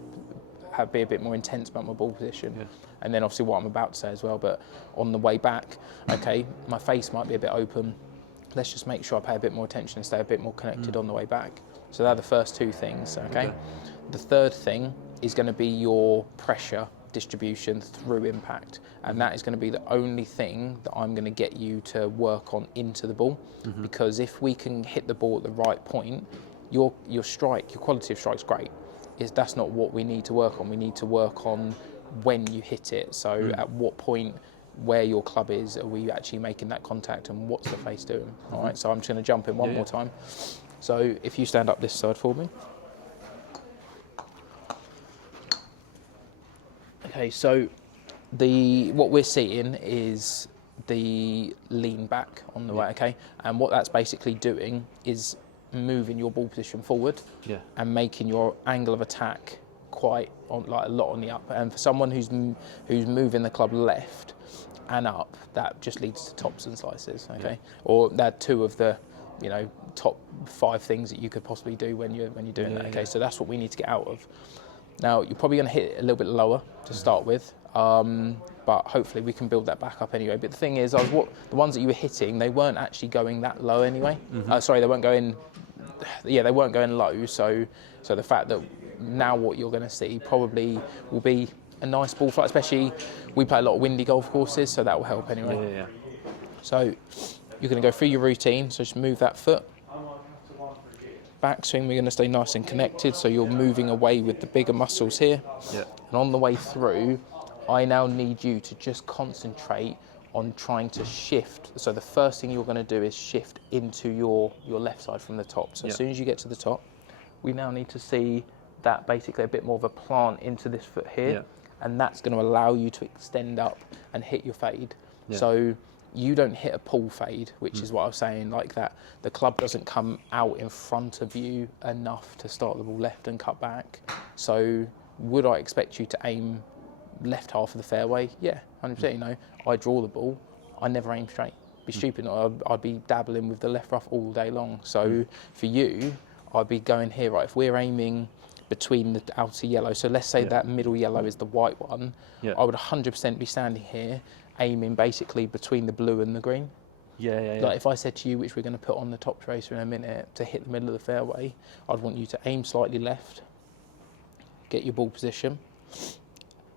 I be a bit more intense about my ball position. And then obviously what I'm about to say as well, but on the way back, okay, my face might be a bit open, let's just make sure I pay a bit more attention and stay a bit more connected on the way back. So they're the first two things, okay? The third thing is going to be your pressure distribution through impact, and that is going to be the only thing that I'm going to get you to work on into the ball, because if we can hit the ball at the right point, your quality of strike's great. That's not what we need to work on. We need to work on when you hit it. So at what point, where your club is, are we actually making that contact, and what's the face doing? All right, so I'm just going to jump in one more time. So if you stand up this side for me. Okay, so what we're seeing is the lean back on the way, okay? And what that's basically doing is moving your ball position forward and making your angle of attack quite a lot on the up. And for someone who's moving the club left and up, that just leads to tops and slices, okay? Or they're two of the top 5 things that you could possibly do when you're doing that, okay? So that's what we need to get out of. Now, you're probably going to hit it a little bit lower to start with, but hopefully we can build that back up anyway. But the thing is, the ones that you were hitting, they weren't actually going that low anyway. They weren't going low. So the fact that now what you're going to see probably will be a nice ball flight, especially we play a lot of windy golf courses, so that will help anyway. So you're going to go through your routine, so just move that foot. Backswing, we're going to stay nice and connected, so you're moving away with the bigger muscles here. And on the way through, I now need you to just concentrate on trying to shift. So the first thing you're going to do is shift into your left side from the top. So as soon as you get to the top, we now need to see that basically a bit more of a plant into this foot here, and that's going to allow you to extend up and hit your fade. So you don't hit a pull fade, which is what I was saying, like that. The club doesn't come out in front of you enough to start the ball left and cut back. So would I expect you to aim left half of the fairway? Yeah, 100%. I draw the ball, I never aim straight. It'd be stupid. I'd be dabbling with the left rough all day long. So for you, I'd be going here, right? If we're aiming between the outer yellow, so let's say that middle yellow is the white one, I would 100% be standing here aiming basically between the blue and the green. Like if I said to you, which we're going to put on the top tracer in a minute, to hit the middle of the fairway, I'd want you to aim slightly left, get your ball position,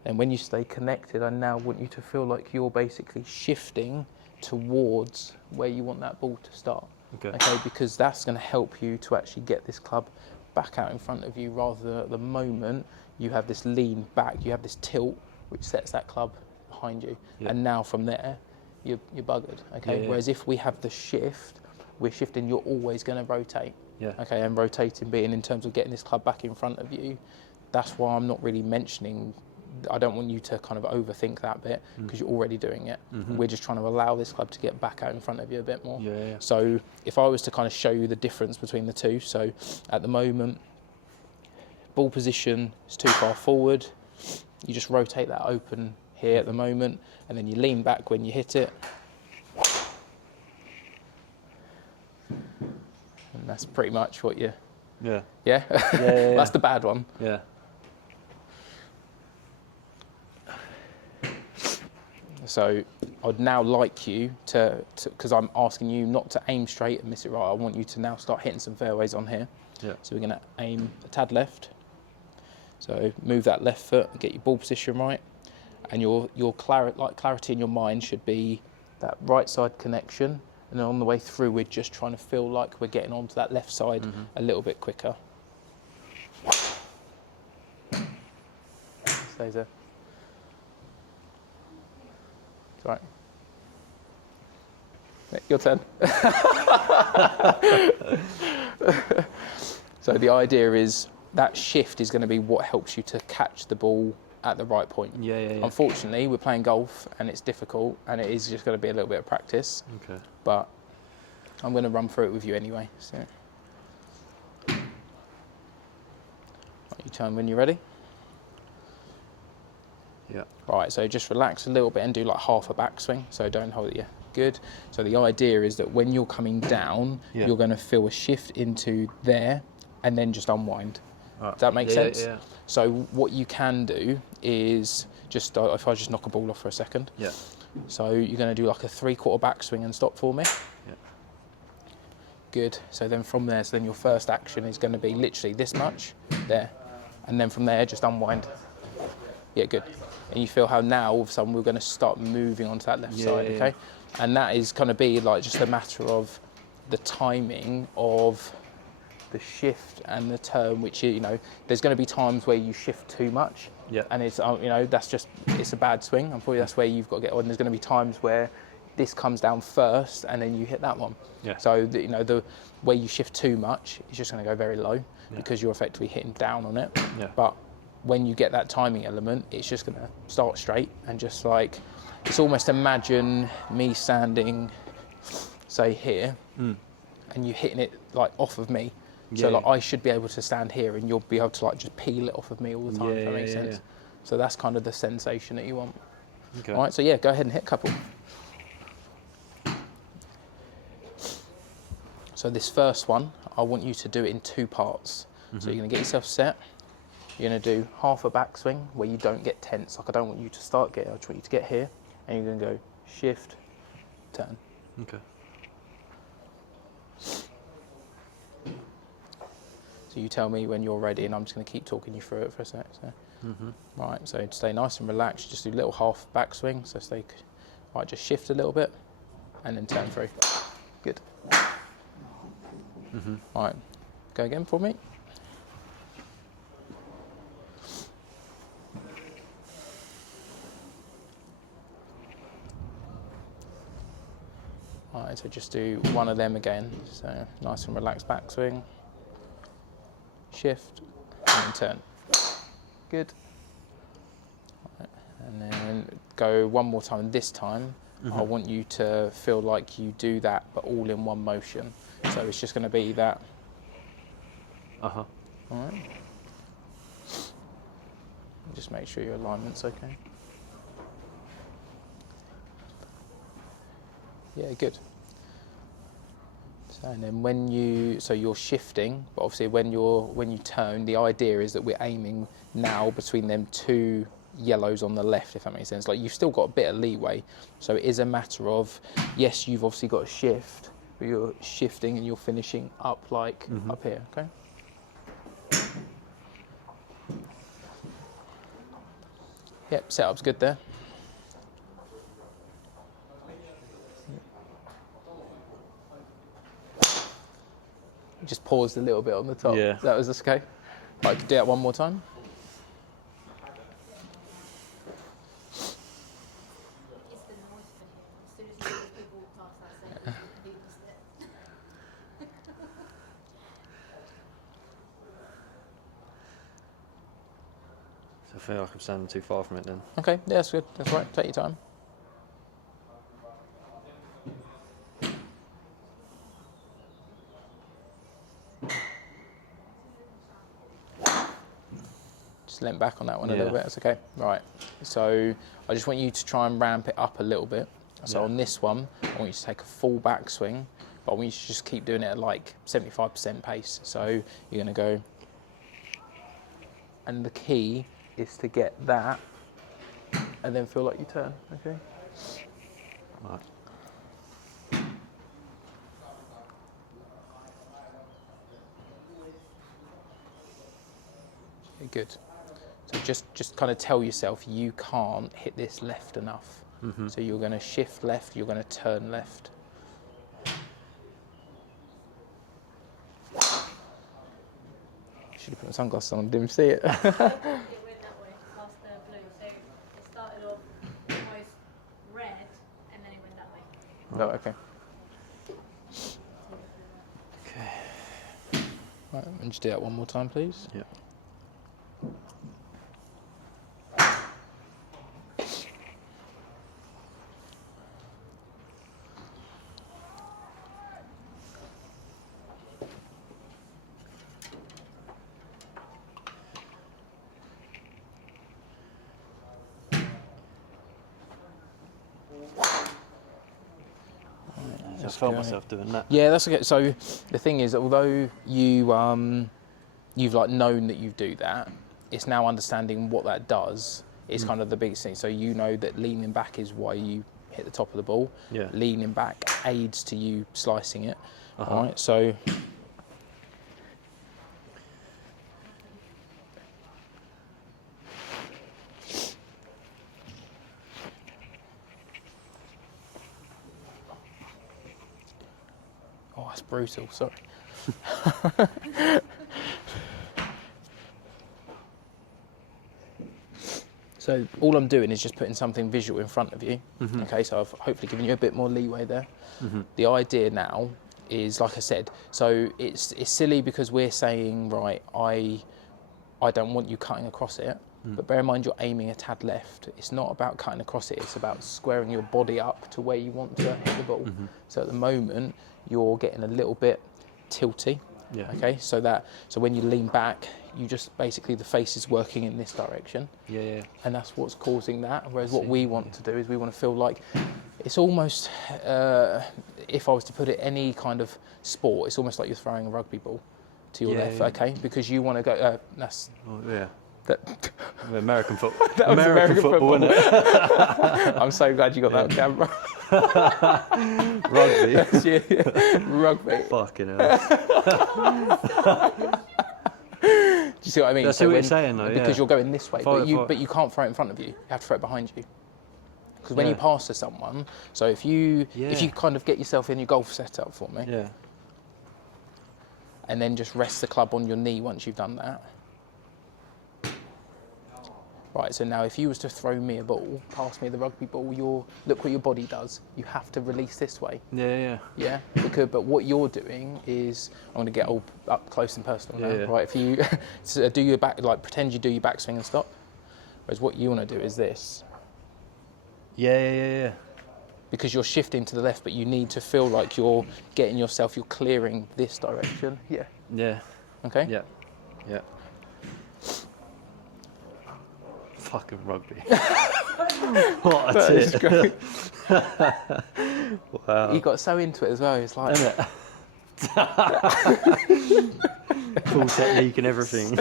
and when you stay connected, I now want you to feel like you're basically shifting towards where you want that ball to start. Okay, because that's going to help you to actually get this club back out in front of you, rather than at the moment you have this lean back, you have this tilt which sets that club behind you, and now from there you're buggered. Whereas if we have the shift, we're shifting, you're always going to rotate. And rotating being in terms of getting this club back in front of you. That's why I'm not really mentioning I don't want you to kind of overthink that bit because you're already doing it. We're just trying to allow this club to get back out in front of you a bit more. Yeah. So if I was to kind of show you the difference between the two, so at the moment, ball position is too far forward. You just rotate that open here at the moment, and then you lean back when you hit it. And that's pretty much what you... Yeah. Yeah? Yeah. That's the bad one. Yeah. So I'd now like you to, because I'm asking you not to aim straight and miss it right, I want you to now start hitting some fairways on here. Yeah. So we're going to aim a tad left. So move that left foot and get your ball position right. And your clarity in your mind should be that right side connection. And then on the way through, we're just trying to feel like we're getting onto that left side a little bit quicker. Stays there. It's all right. Your turn. So the idea is that shift is going to be what helps you to catch the ball at the right point. Yeah. Unfortunately, we're playing golf and it's difficult and it is just going to be a little bit of practice. Okay. But I'm going to run through it with you anyway. So you tell me when you're ready. Yeah. Right, so just relax a little bit and do like half a backswing. So don't hold it. Yeah, good. So the idea is that when you're coming down, you're going to feel a shift into there and then just unwind. Does that make sense? Yeah. So what you can do is just, if I just knock a ball off for a second. Yeah. So you're going to do like a 3/4 backswing and stop for me. Yeah. Good. So then from there, so then your first action is going to be literally this much, there. And then from there, just unwind. Yeah, good. And you feel how now all of a sudden we're going to start moving onto that left side, okay? And that is going to be like just a matter of the timing of the shift and the turn, which, you know, there's going to be times where you shift too much. Yeah. And it's, you know, that's just, it's a bad swing. Unfortunately, that's where you've got to get on. There's going to be times where this comes down first and then you hit that one. Yeah. So, you know, the way you shift too much, it's just going to go very low because you're effectively hitting down on it. Yeah. But when you get that timing element, it's just going to start straight and just like, it's almost imagine me standing, say here, and you hitting it like off of me. So like I should be able to stand here and you'll be able to like just peel it off of me all the time, if that makes sense. So that's kind of the sensation that you want. Okay. All right, so yeah, go ahead and hit a couple. So this first one, I want you to do it in 2 parts. So you're going to get yourself set. You're going to do half a backswing where you don't get tense. Like I don't want you to start getting, I just want you to get here and you're going to go shift, turn. Okay. So you tell me when you're ready and I'm just going to keep talking you through it for a sec. So. Right, so stay nice and relaxed. Just do a little half backswing. So stay, right, just shift a little bit and then turn through. Good. Right, go again for me. Alright, so just do one of them again. So nice and relaxed backswing. Shift and then turn. Good. Right, and then go one more time. This time, I want you to feel like you do that, but all in one motion. So it's just going to be that. All right. Just make sure your alignment's okay. Yeah, good. So, and then when you, so you're shifting, but obviously when you turn, the idea is that we're aiming now between them 2 yellows on the left, if that makes sense. Like you've still got a bit of leeway. So it is a matter of, yes, you've obviously got a shift, but you're shifting and you're finishing up like up here, okay? Yep, setup's good there. Just paused a little bit on the top. Yeah. That was okay. Right, do that one more time. I feel like I'm standing too far from it then. Okay, yeah, that's good. That's right. Take your time. Just lean back on that one a little bit. That's okay. Right. So I just want you to try and ramp it up a little bit. So on this one, I want you to take a full backswing, but I want you to just keep doing it at like 75% pace. So you're going to go, and the key is to get that, and then feel like you turn. Okay. Right. Okay, good. So just kind of tell yourself you can't hit this left enough. Mm-hmm. So you're going to shift left, you're going to turn left. Should have put my sunglasses on, didn't see it. It went that way, past the blue. So it started off almost red, and then it went that way. Oh, okay. Okay. Right, and just do that one more time, please. Yeah. I felt myself doing that. Yeah, that's okay. So the thing is, although you've like known that you do that, it's now understanding what that does is kind of the biggest thing. So you know that leaning back is why you hit the top of the ball. Yeah. Leaning back aids to you slicing it. All right. So. Oh, that's brutal, sorry. So all I'm doing is just putting something visual in front of you. Mm-hmm. Okay, so I've hopefully given you a bit more leeway there. Mm-hmm. The idea now is, like I said, so it's silly because we're saying, right, I don't want you cutting across it, but bear in mind you're aiming a tad left. It's not about cutting across it, it's about squaring your body up to where you want to hit the ball. Mm-hmm. So at the moment, you're getting a little bit tilty. Yeah. Okay, so when you lean back, you just basically the face is working in this direction. Yeah. And that's what's causing that. Whereas what we want to do is we want to feel like it's almost, if I was to put it any kind of sport, it's almost like you're throwing a rugby ball to your left. Yeah. Okay, because you want to go. That's. Oh, yeah. American football. American football, wasn't it? I'm so glad you got that on camera. Rugby. Yeah. Rugby. Fucking hell. Do you see what I mean? That's what you're saying, though. Because you're going this way, but you can't throw it in front of you. You have to throw it behind you. Because when you pass to someone, so if you kind of get yourself in your golf setup for me, and then just rest the club on your knee once you've done that. Right, so now if you was to throw me a ball, pass me the rugby ball, look what your body does. You have to release this way. Yeah. But what you're doing is, I'm going to get all up close and personal now. Yeah. Right, if you do your back, like pretend you do your backswing and stop. Whereas what you want to do is this. Yeah. Because you're shifting to the left, but you need to feel like you're getting yourself, you're clearing this direction. Yeah. Yeah. Okay? Yeah. Fucking rugby. What a tip. Great. Wow. He got so into it as well, it's like... Isn't it? Full technique and everything.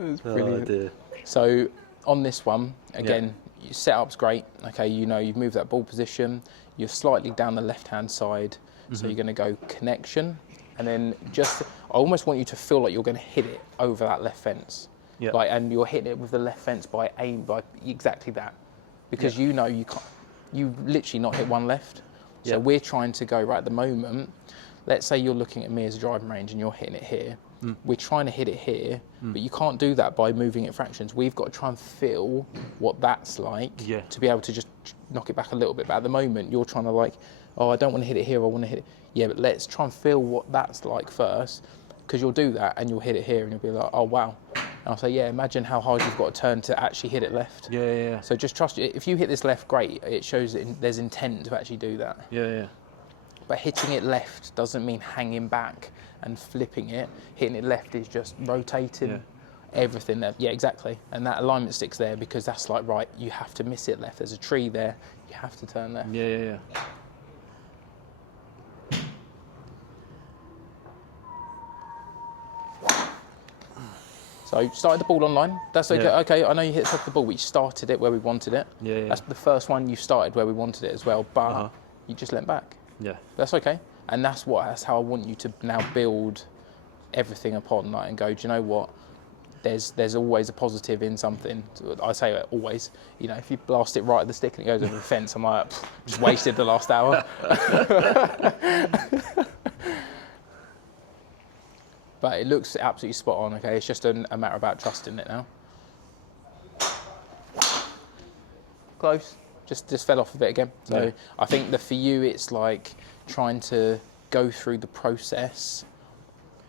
It's brilliant. Oh dear. So on this one, again, your setup's great. Okay, you've moved that ball position. You're slightly down the left-hand side. So you're going to go connection. And then I almost want you to feel like you're going to hit it over that left fence. Yep. And you're hitting it with the left fence by exactly that. Because you know you literally not hit one left. So we're trying to go right at the moment. Let's say you're looking at me as a driving range and you're hitting it here. We're trying to hit it here, but you can't do that by moving it fractions. We've got to try and feel what that's like to be able to just knock it back a little bit. But at the moment, you're trying to I don't want to hit it here, I want to hit it. Yeah, but let's try and feel what that's like first, because you'll do that and you'll hit it here and you'll be like, oh wow, I'll say, yeah, imagine how hard you've got to turn to actually hit it left. Yeah. So just trust it. If you hit this left, great. It shows that there's intent to actually do that. Yeah. But hitting it left doesn't mean hanging back and flipping it. Hitting it left is just rotating everything there. Yeah, exactly. And that alignment sticks there because that's like, right, you have to miss it left. There's a tree there, you have to turn left. Yeah. So started the ball online. That's okay. Yeah. Okay, I know you hit the top of the ball, but you started it where we wanted it. Yeah. That's the first one you started where we wanted it as well, but you just leant back. Yeah. That's okay. And that's how I want you to now build everything upon, like, and go, do you know what? There's always a positive in something. I say it always. You know, if you blast it right at the stick and it goes over the fence, I'm like, just wasted the last hour. But it looks absolutely spot on, okay? It's just a matter about trusting it now. Close. Just fell off a bit again. So I think that for you, it's like trying to go through the process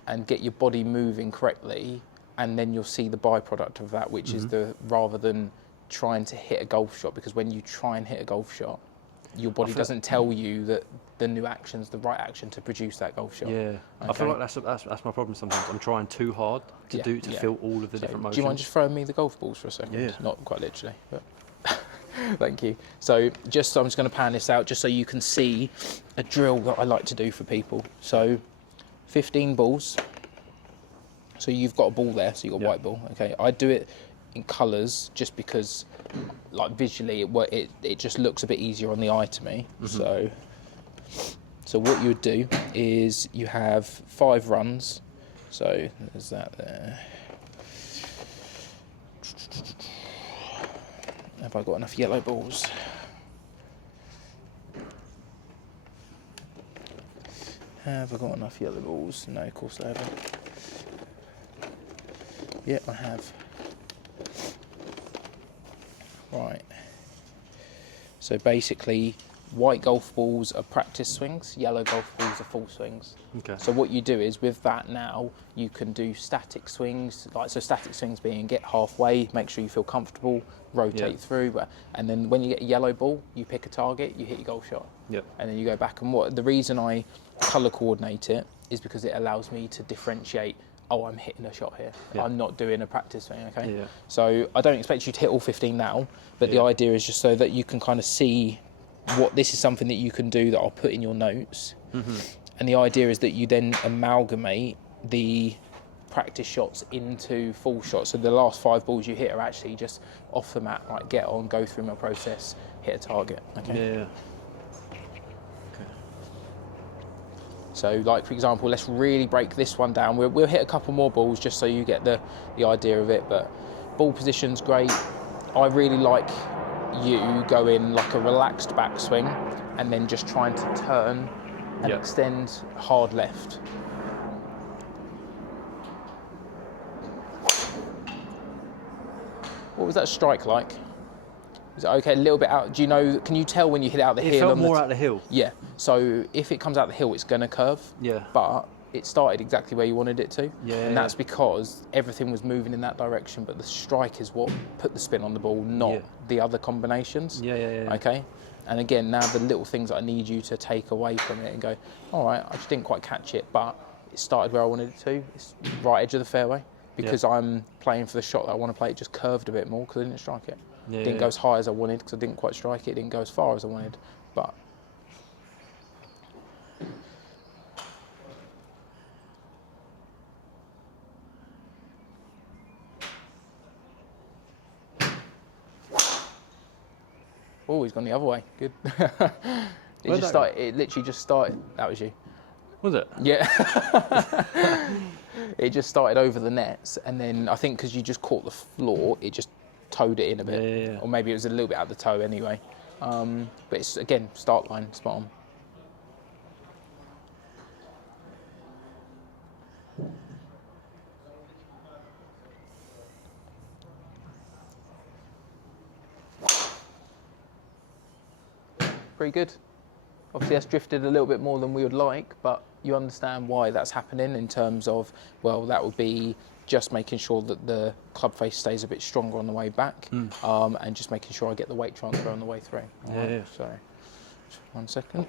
and get your body moving correctly, and then you'll see the byproduct of that, which is rather than trying to hit a golf shot, because when you try and hit a golf shot, your body doesn't tell you that the new action's the right action to produce that golf shot. Yeah, okay. I feel like that's my problem sometimes. I'm trying too hard to feel all of the different motions. Do you mind just throwing me the golf balls for a second? Yeah. Not quite literally, but thank you. So I'm just going to pan this out just so you can see a drill that I like to do for people. So 15 balls. So you've got a ball there, so you've got a white ball. Okay, I do it in colours just because, like, visually it just looks a bit easier on the eye to me. So what you would do is you have 5 runs. So there's that there. Have I got enough yellow balls? Have I got enough yellow balls? No, of course I haven't. Yeah, I have. Right. So basically, white golf balls are practice swings, yellow golf balls are full swings. Okay. So what you do is, with that now, you can do static swings, static swings being get halfway, make sure you feel comfortable, rotate through, and then when you get a yellow ball, you pick a target, you hit your golf shot. Yep. And then you go back, and the reason I colour coordinate it is because it allows me to differentiate, oh, I'm hitting a shot here. Yeah. I'm not doing a practice swing, okay? Yeah. So I don't expect you to hit all 15 now, but the idea is just so that you can kind of see what this is something that you can do that I'll put in your notes. And the idea is that you then amalgamate the practice shots into full shots. So the last 5 balls you hit are actually just off the mat, like get on, go through my process, hit a target, okay? Yeah. So, like, for example, let's really break this one down. We'll hit a couple more balls just so you get the idea of it, but ball position's great. I really like you going like a relaxed backswing and then just trying to turn and extend hard left. What was that strike like? Is it okay? A little bit out. Do you know? Can you tell when you hit out the hill? It felt more out the hill. Yeah. So if it comes out the hill, it's going to curve. Yeah. But it started exactly where you wanted it to. Yeah. And that's because everything was moving in that direction, but the strike is what put the spin on the ball, not the other combinations. Yeah. Okay. And again, now the little things that I need you to take away from it and go, all right, I just didn't quite catch it, but it started where I wanted it to. It's right edge of the fairway because I'm playing for the shot that I want to play. It just curved a bit more because I didn't strike it. It didn't go as high as I wanted because I didn't quite strike it. It didn't go as far as I wanted, but oh, he's gone the other way. Good. It literally just started. That was you. Was it? Yeah. It just started over the nets, and then I think because you just caught the floor, it just towed it in a bit, or maybe it was a little bit at the toe anyway. But it's again start line spot on. Pretty good. Obviously that's drifted a little bit more than we would like, but you understand why that's happening in terms of, well, that would be just making sure that the club face stays a bit stronger on the way back, and just making sure I get the weight transfer on the way through. Yeah. So, just 1 second.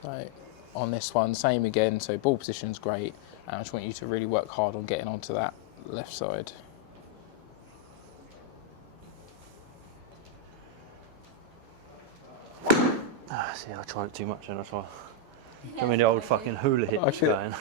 So, on this one, same again. So, ball position's great, and I just want you to really work hard on getting onto that left side. See, I tried it too much, and that's why. I mean, the old fucking hula hit going.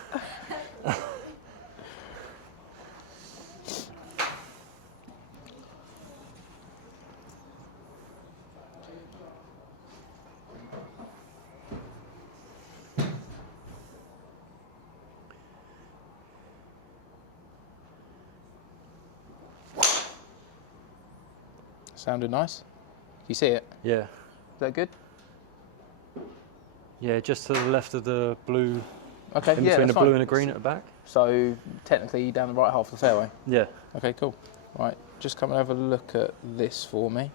Sounded nice. You see it? Yeah. Is that good? Yeah, just to the left of the blue. Okay, In yeah, between that's the blue fine. and the green at the back. So technically down the right half of the fairway. Yeah. Okay, cool. Right, just come and have a look at this for me.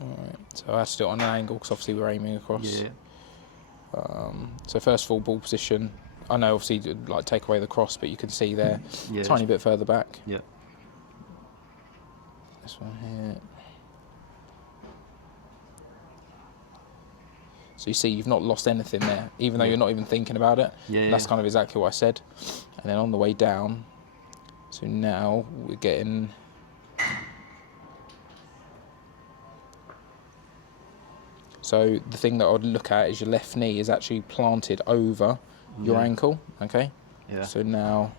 Alright, so I have to do it on an angle because obviously we're aiming across. Yeah. So first of all, ball position. I know obviously like take away the cross, but you can see there, Yeah. tiny bit further back. Yeah. This one here. So you see you've not lost anything there, even though you're not even thinking about it. Yeah. That's kind of exactly what I said. And then on the way down, so now we're getting... So the thing that I would look at is your left knee is actually planted over your ankle, okay? Yeah. So now...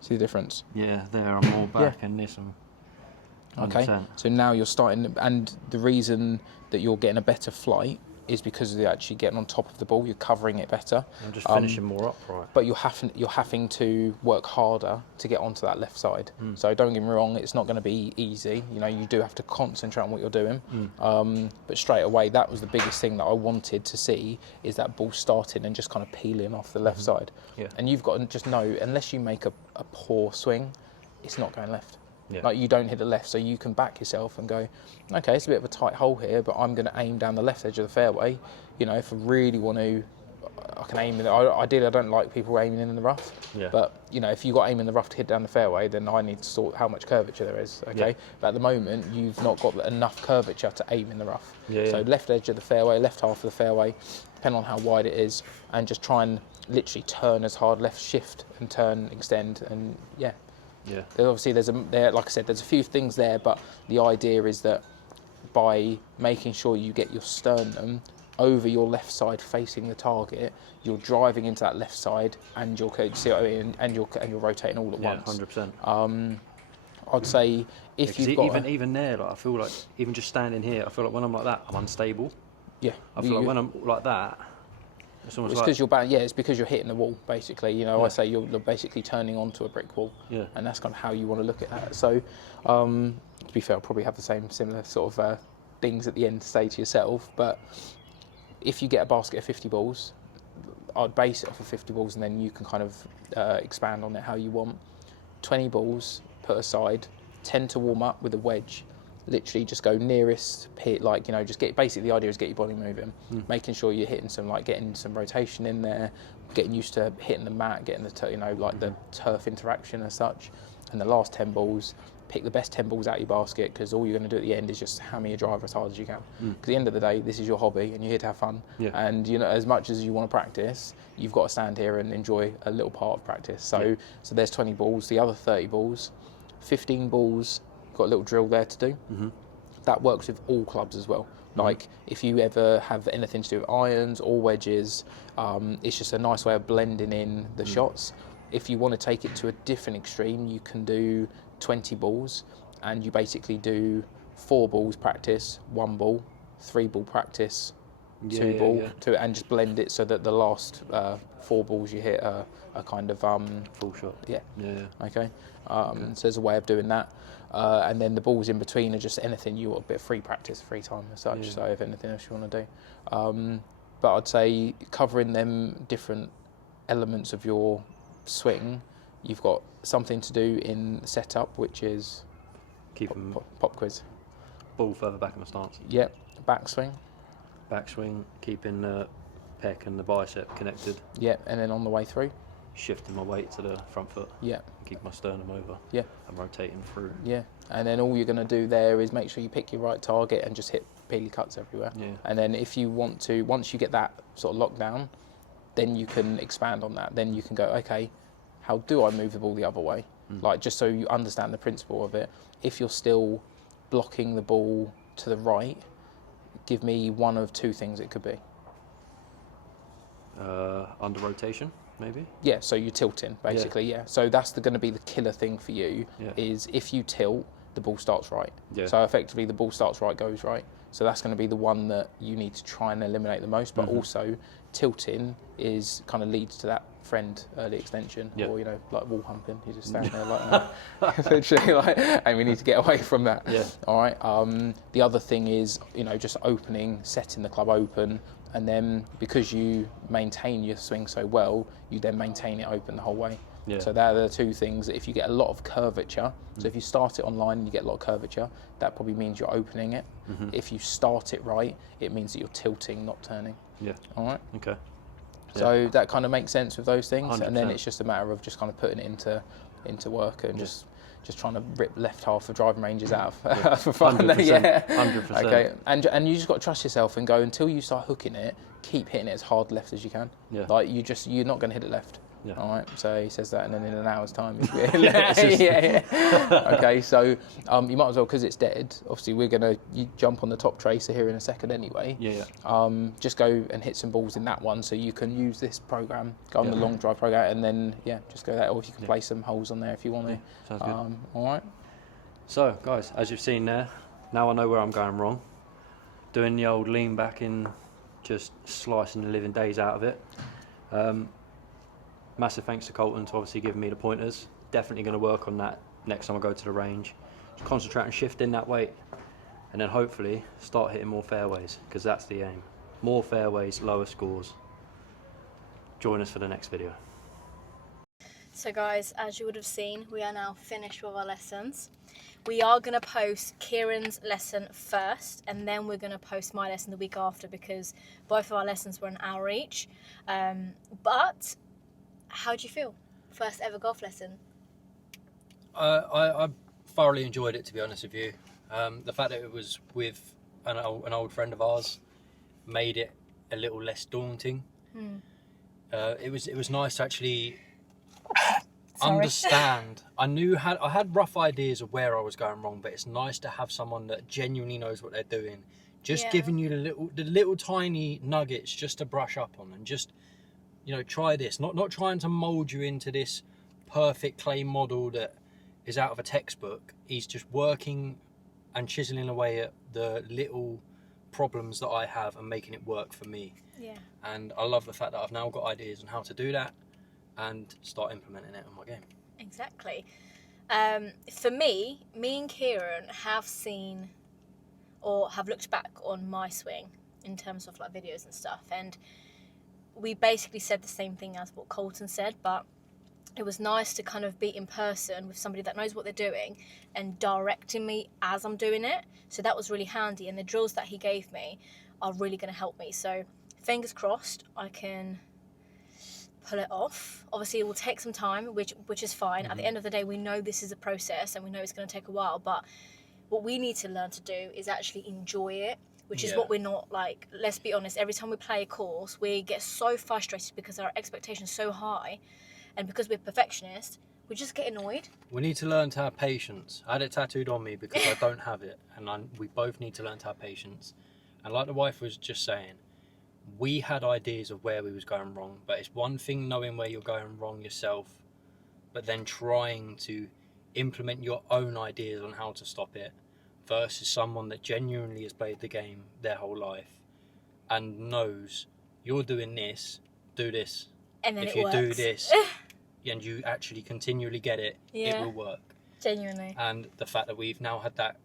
See the difference? Yeah, there I'm more back and this I'm. Okay, 100%. so now you're starting, and the reason that you're getting a better flight is because you're actually getting on top of the ball, you're covering it better. I'm just finishing more upright. But you're having to work harder to get onto that left side. So don't get me wrong, it's not going to be easy. You know, you do have to concentrate on what you're doing. But straight away, that was the biggest thing that I wanted to see, is that ball starting and just kind of peeling off the left side. Yeah. And you've got to just know, unless you make a poor swing, it's not going left. Yeah. Like, you don't hit the left, so you can back yourself and go, okay, it's a bit of a tight hole here, but I'm going to aim down the left edge of the fairway. You know, if I really want to, I can aim in it. Ideally, I don't like people aiming in the rough. Yeah. But, you know, if you've got aim in the rough to hit down the fairway, then I need to sort how much curvature there is, okay? Yeah. But at the moment, you've not got enough curvature to aim in the rough. Yeah, So yeah. left edge of the fairway, left half of the fairway, depending on how wide it is, and just try and literally turn as hard, left shift and turn, extend, and yeah. Yeah. Obviously, like I said, there's a few things there, but the idea is that by making sure you get your sternum over your left side facing the target, you're driving into that left side, and you're, see what I mean, and you're rotating all at once. 100%. I'd say if you've got even there, like I feel like even just standing here, I feel like when I'm like that, I'm unstable. yeah, I feel like when I'm like that, it's almost it's like because it's because you're hitting the wall, basically. You know, I say you're basically turning onto a brick wall, Yeah. and that's kind of how you want to look at that. So, to be fair, I'll probably have the similar sort of things at the end to say to yourself. But if you get a basket of 50 balls, I'd base it off of 50 balls, and then you can kind of expand on it how you want. 20 balls put aside, 10 to warm up with a wedge. Literally just go nearest pit, like, you know, just basically the idea is get your body moving, making sure you're hitting getting some rotation in there, getting used to hitting the mat, getting the the turf interaction as such. And the last 10 balls, pick the best 10 balls out of your basket, because all you're going to do at the end is just hammer your driver as hard as you can. Because at the end of the day, this is your hobby and you're here to have fun. Yeah. And, you know, as much as you want to practice, you've got to stand here and enjoy a little part of practice. So there's 20 balls, the other 30 balls, 15 balls, got a little drill there to do. That works with all clubs as well. Like, if you ever have anything to do with irons or wedges, it's just a nice way of blending in the shots. If you want to take it to a different extreme, you can do 20 balls, and you basically do 4 balls practice, 1 ball, 3 ball practice, 2 ball, and just blend it so that the last 4 balls you hit are kind of full shot. yeah. Yeah. Okay. So there's a way of doing that. And then the balls in between are just anything you want, a bit of free practice, free time as such. So if anything else you want to do. But I'd say covering them different elements of your swing, you've got something to do in setup, which is pop quiz. Ball further back in the stance. Yep. Backswing. Backswing, keeping the pec and the bicep connected. Yep. And then on the way through, shifting my weight to the front foot. Yeah. Keep my sternum over. Yeah. And rotating through. Yeah. And then all you're going to do there is make sure you pick your right target and just hit peely cuts everywhere. Yeah. And then if you want to, once you get that sort of lockdown, then you can expand on that. Then you can go, okay, how do I move the ball the other way? Like, just so you understand the principle of it. If you're still blocking the ball to the right, give me one of two things it could be. Under rotation, maybe? Yeah, so you're tilting, basically, yeah. So that's going to be the killer thing for you, is if you tilt, the ball starts right. Yeah. So effectively, the ball starts right, goes right. So that's going to be the one that you need to try and eliminate the most, but also tilting is kind of leads to that friend early extension, or, you know, like wall humping. You just stand there like that. Literally, like, and we need to get away from that. Yeah. All right. The other thing is, you know, just opening, setting the club open, and then because you maintain your swing so well, you then maintain it open the whole way. Yeah. So they're the two things that if you get a lot of curvature, so if you start it online and you get a lot of curvature, that probably means you're opening it. If you start it right, it means that you're tilting, not turning. Yeah. All right. Okay. So that kind of makes sense with those things, 100%. And then it's just a matter of just kind of putting it into work and just trying to rip left half of driving ranges out for fun. 100%, yeah. 100%. Okay. And you just got to trust yourself and go until you start hooking it. Keep hitting it as hard left as you can. Yeah. Like you're not going to hit it left. Yeah. All right. So he says that, and then in an hour's time, Okay. So you might as well, because it's dead. Obviously, you jump on the top tracer here in a second anyway. Yeah. Just go and hit some balls in that one, so you can use this program, go on the long drive program, and then just go that. Or if you can play some holes on there if you want to. Sounds good. All right. So guys, as you've seen there, now I know where I'm going wrong. Doing the old lean back in, just slicing the living days out of it. Massive thanks to Colton to obviously giving me the pointers. Definitely going to work on that next time I go to the range. Just concentrate on shifting that weight, and then hopefully start hitting more fairways, because that's the aim. More fairways, lower scores. Join us for the next video. So guys, as you would have seen, we are now finished with our lessons. We are going to post Kieran's lesson first, and then we're going to post my lesson the week after, because both of our lessons were an hour each. But how do you feel? First ever golf lesson? I thoroughly enjoyed it, to be honest with you. The fact that it was with an old friend of ours made it a little less daunting. It was nice to actually understand. I had rough ideas of where I was going wrong, but it's nice to have someone that genuinely knows what they're doing, just giving you the little tiny nuggets just to brush up on, and just, you know, try this. Not trying to mould you into this perfect clay model that is out of a textbook. He's just working and chiseling away at the little problems that I have and making it work for me. Yeah. And I love the fact that I've now got ideas on how to do that and start implementing it in my game. Exactly. For me and Kieran have seen or have looked back on my swing in terms of like videos and stuff, and we basically said the same thing as what Colton said, but it was nice to kind of be in person with somebody that knows what they're doing and directing me as I'm doing it. So that was really handy, and the drills that he gave me are really going to help me. So fingers crossed I can pull it off. Obviously it will take some time, which is fine. At the end of the day, we know this is a process and we know it's going to take a while, but what we need to learn to do is actually enjoy it, which is what we're not. Like, let's be honest, every time we play a course, we get so frustrated because our expectations are so high, and because we're perfectionists, we just get annoyed. We need to learn to have patience. I had it tattooed on me because I don't have it, and we both need to learn to have patience. And like the wife was just saying, we had ideas of where we was going wrong, but it's one thing knowing where you're going wrong yourself, but then trying to implement your own ideas on how to stop it, versus someone that genuinely has played the game their whole life and knows you're doing this, do this. And then if it you works. do this, and you actually continually get it, it will work. Genuinely. And the fact that we've now had that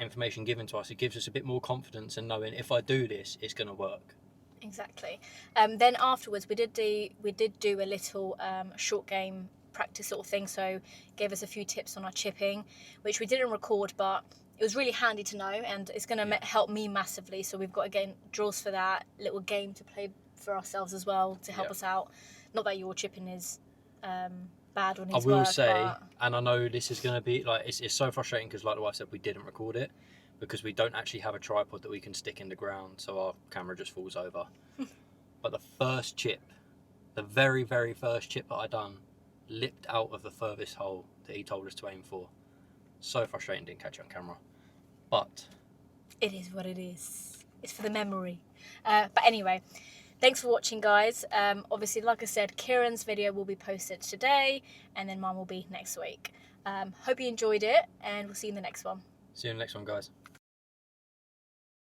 information given to us, it gives us a bit more confidence in knowing if I do this, it's going to work. Exactly. Then afterwards, we did do a little short game practice sort of thing. So gave us a few tips on our chipping, which we didn't record, but it was really handy to know, and it's going to help me massively. So we've got again drills for that, little game to play for ourselves as well to help us out. Not that your chipping is bad or needs I will work, say, but... and I know this is going to be like it's so frustrating because, like the wife said, we didn't record it because we don't actually have a tripod that we can stick in the ground, so our camera just falls over. But the first chip, the very, very first chip that I done, lipped out of the furthest hole that he told us to aim for. So frustrating, didn't catch it on camera. But it is what it is. It's for the memory. But anyway, thanks for watching, guys. Obviously, like I said, Kieran's video will be posted today, and then mine will be next week. Hope you enjoyed it, and we'll see you in the next one. See you in the next one, guys.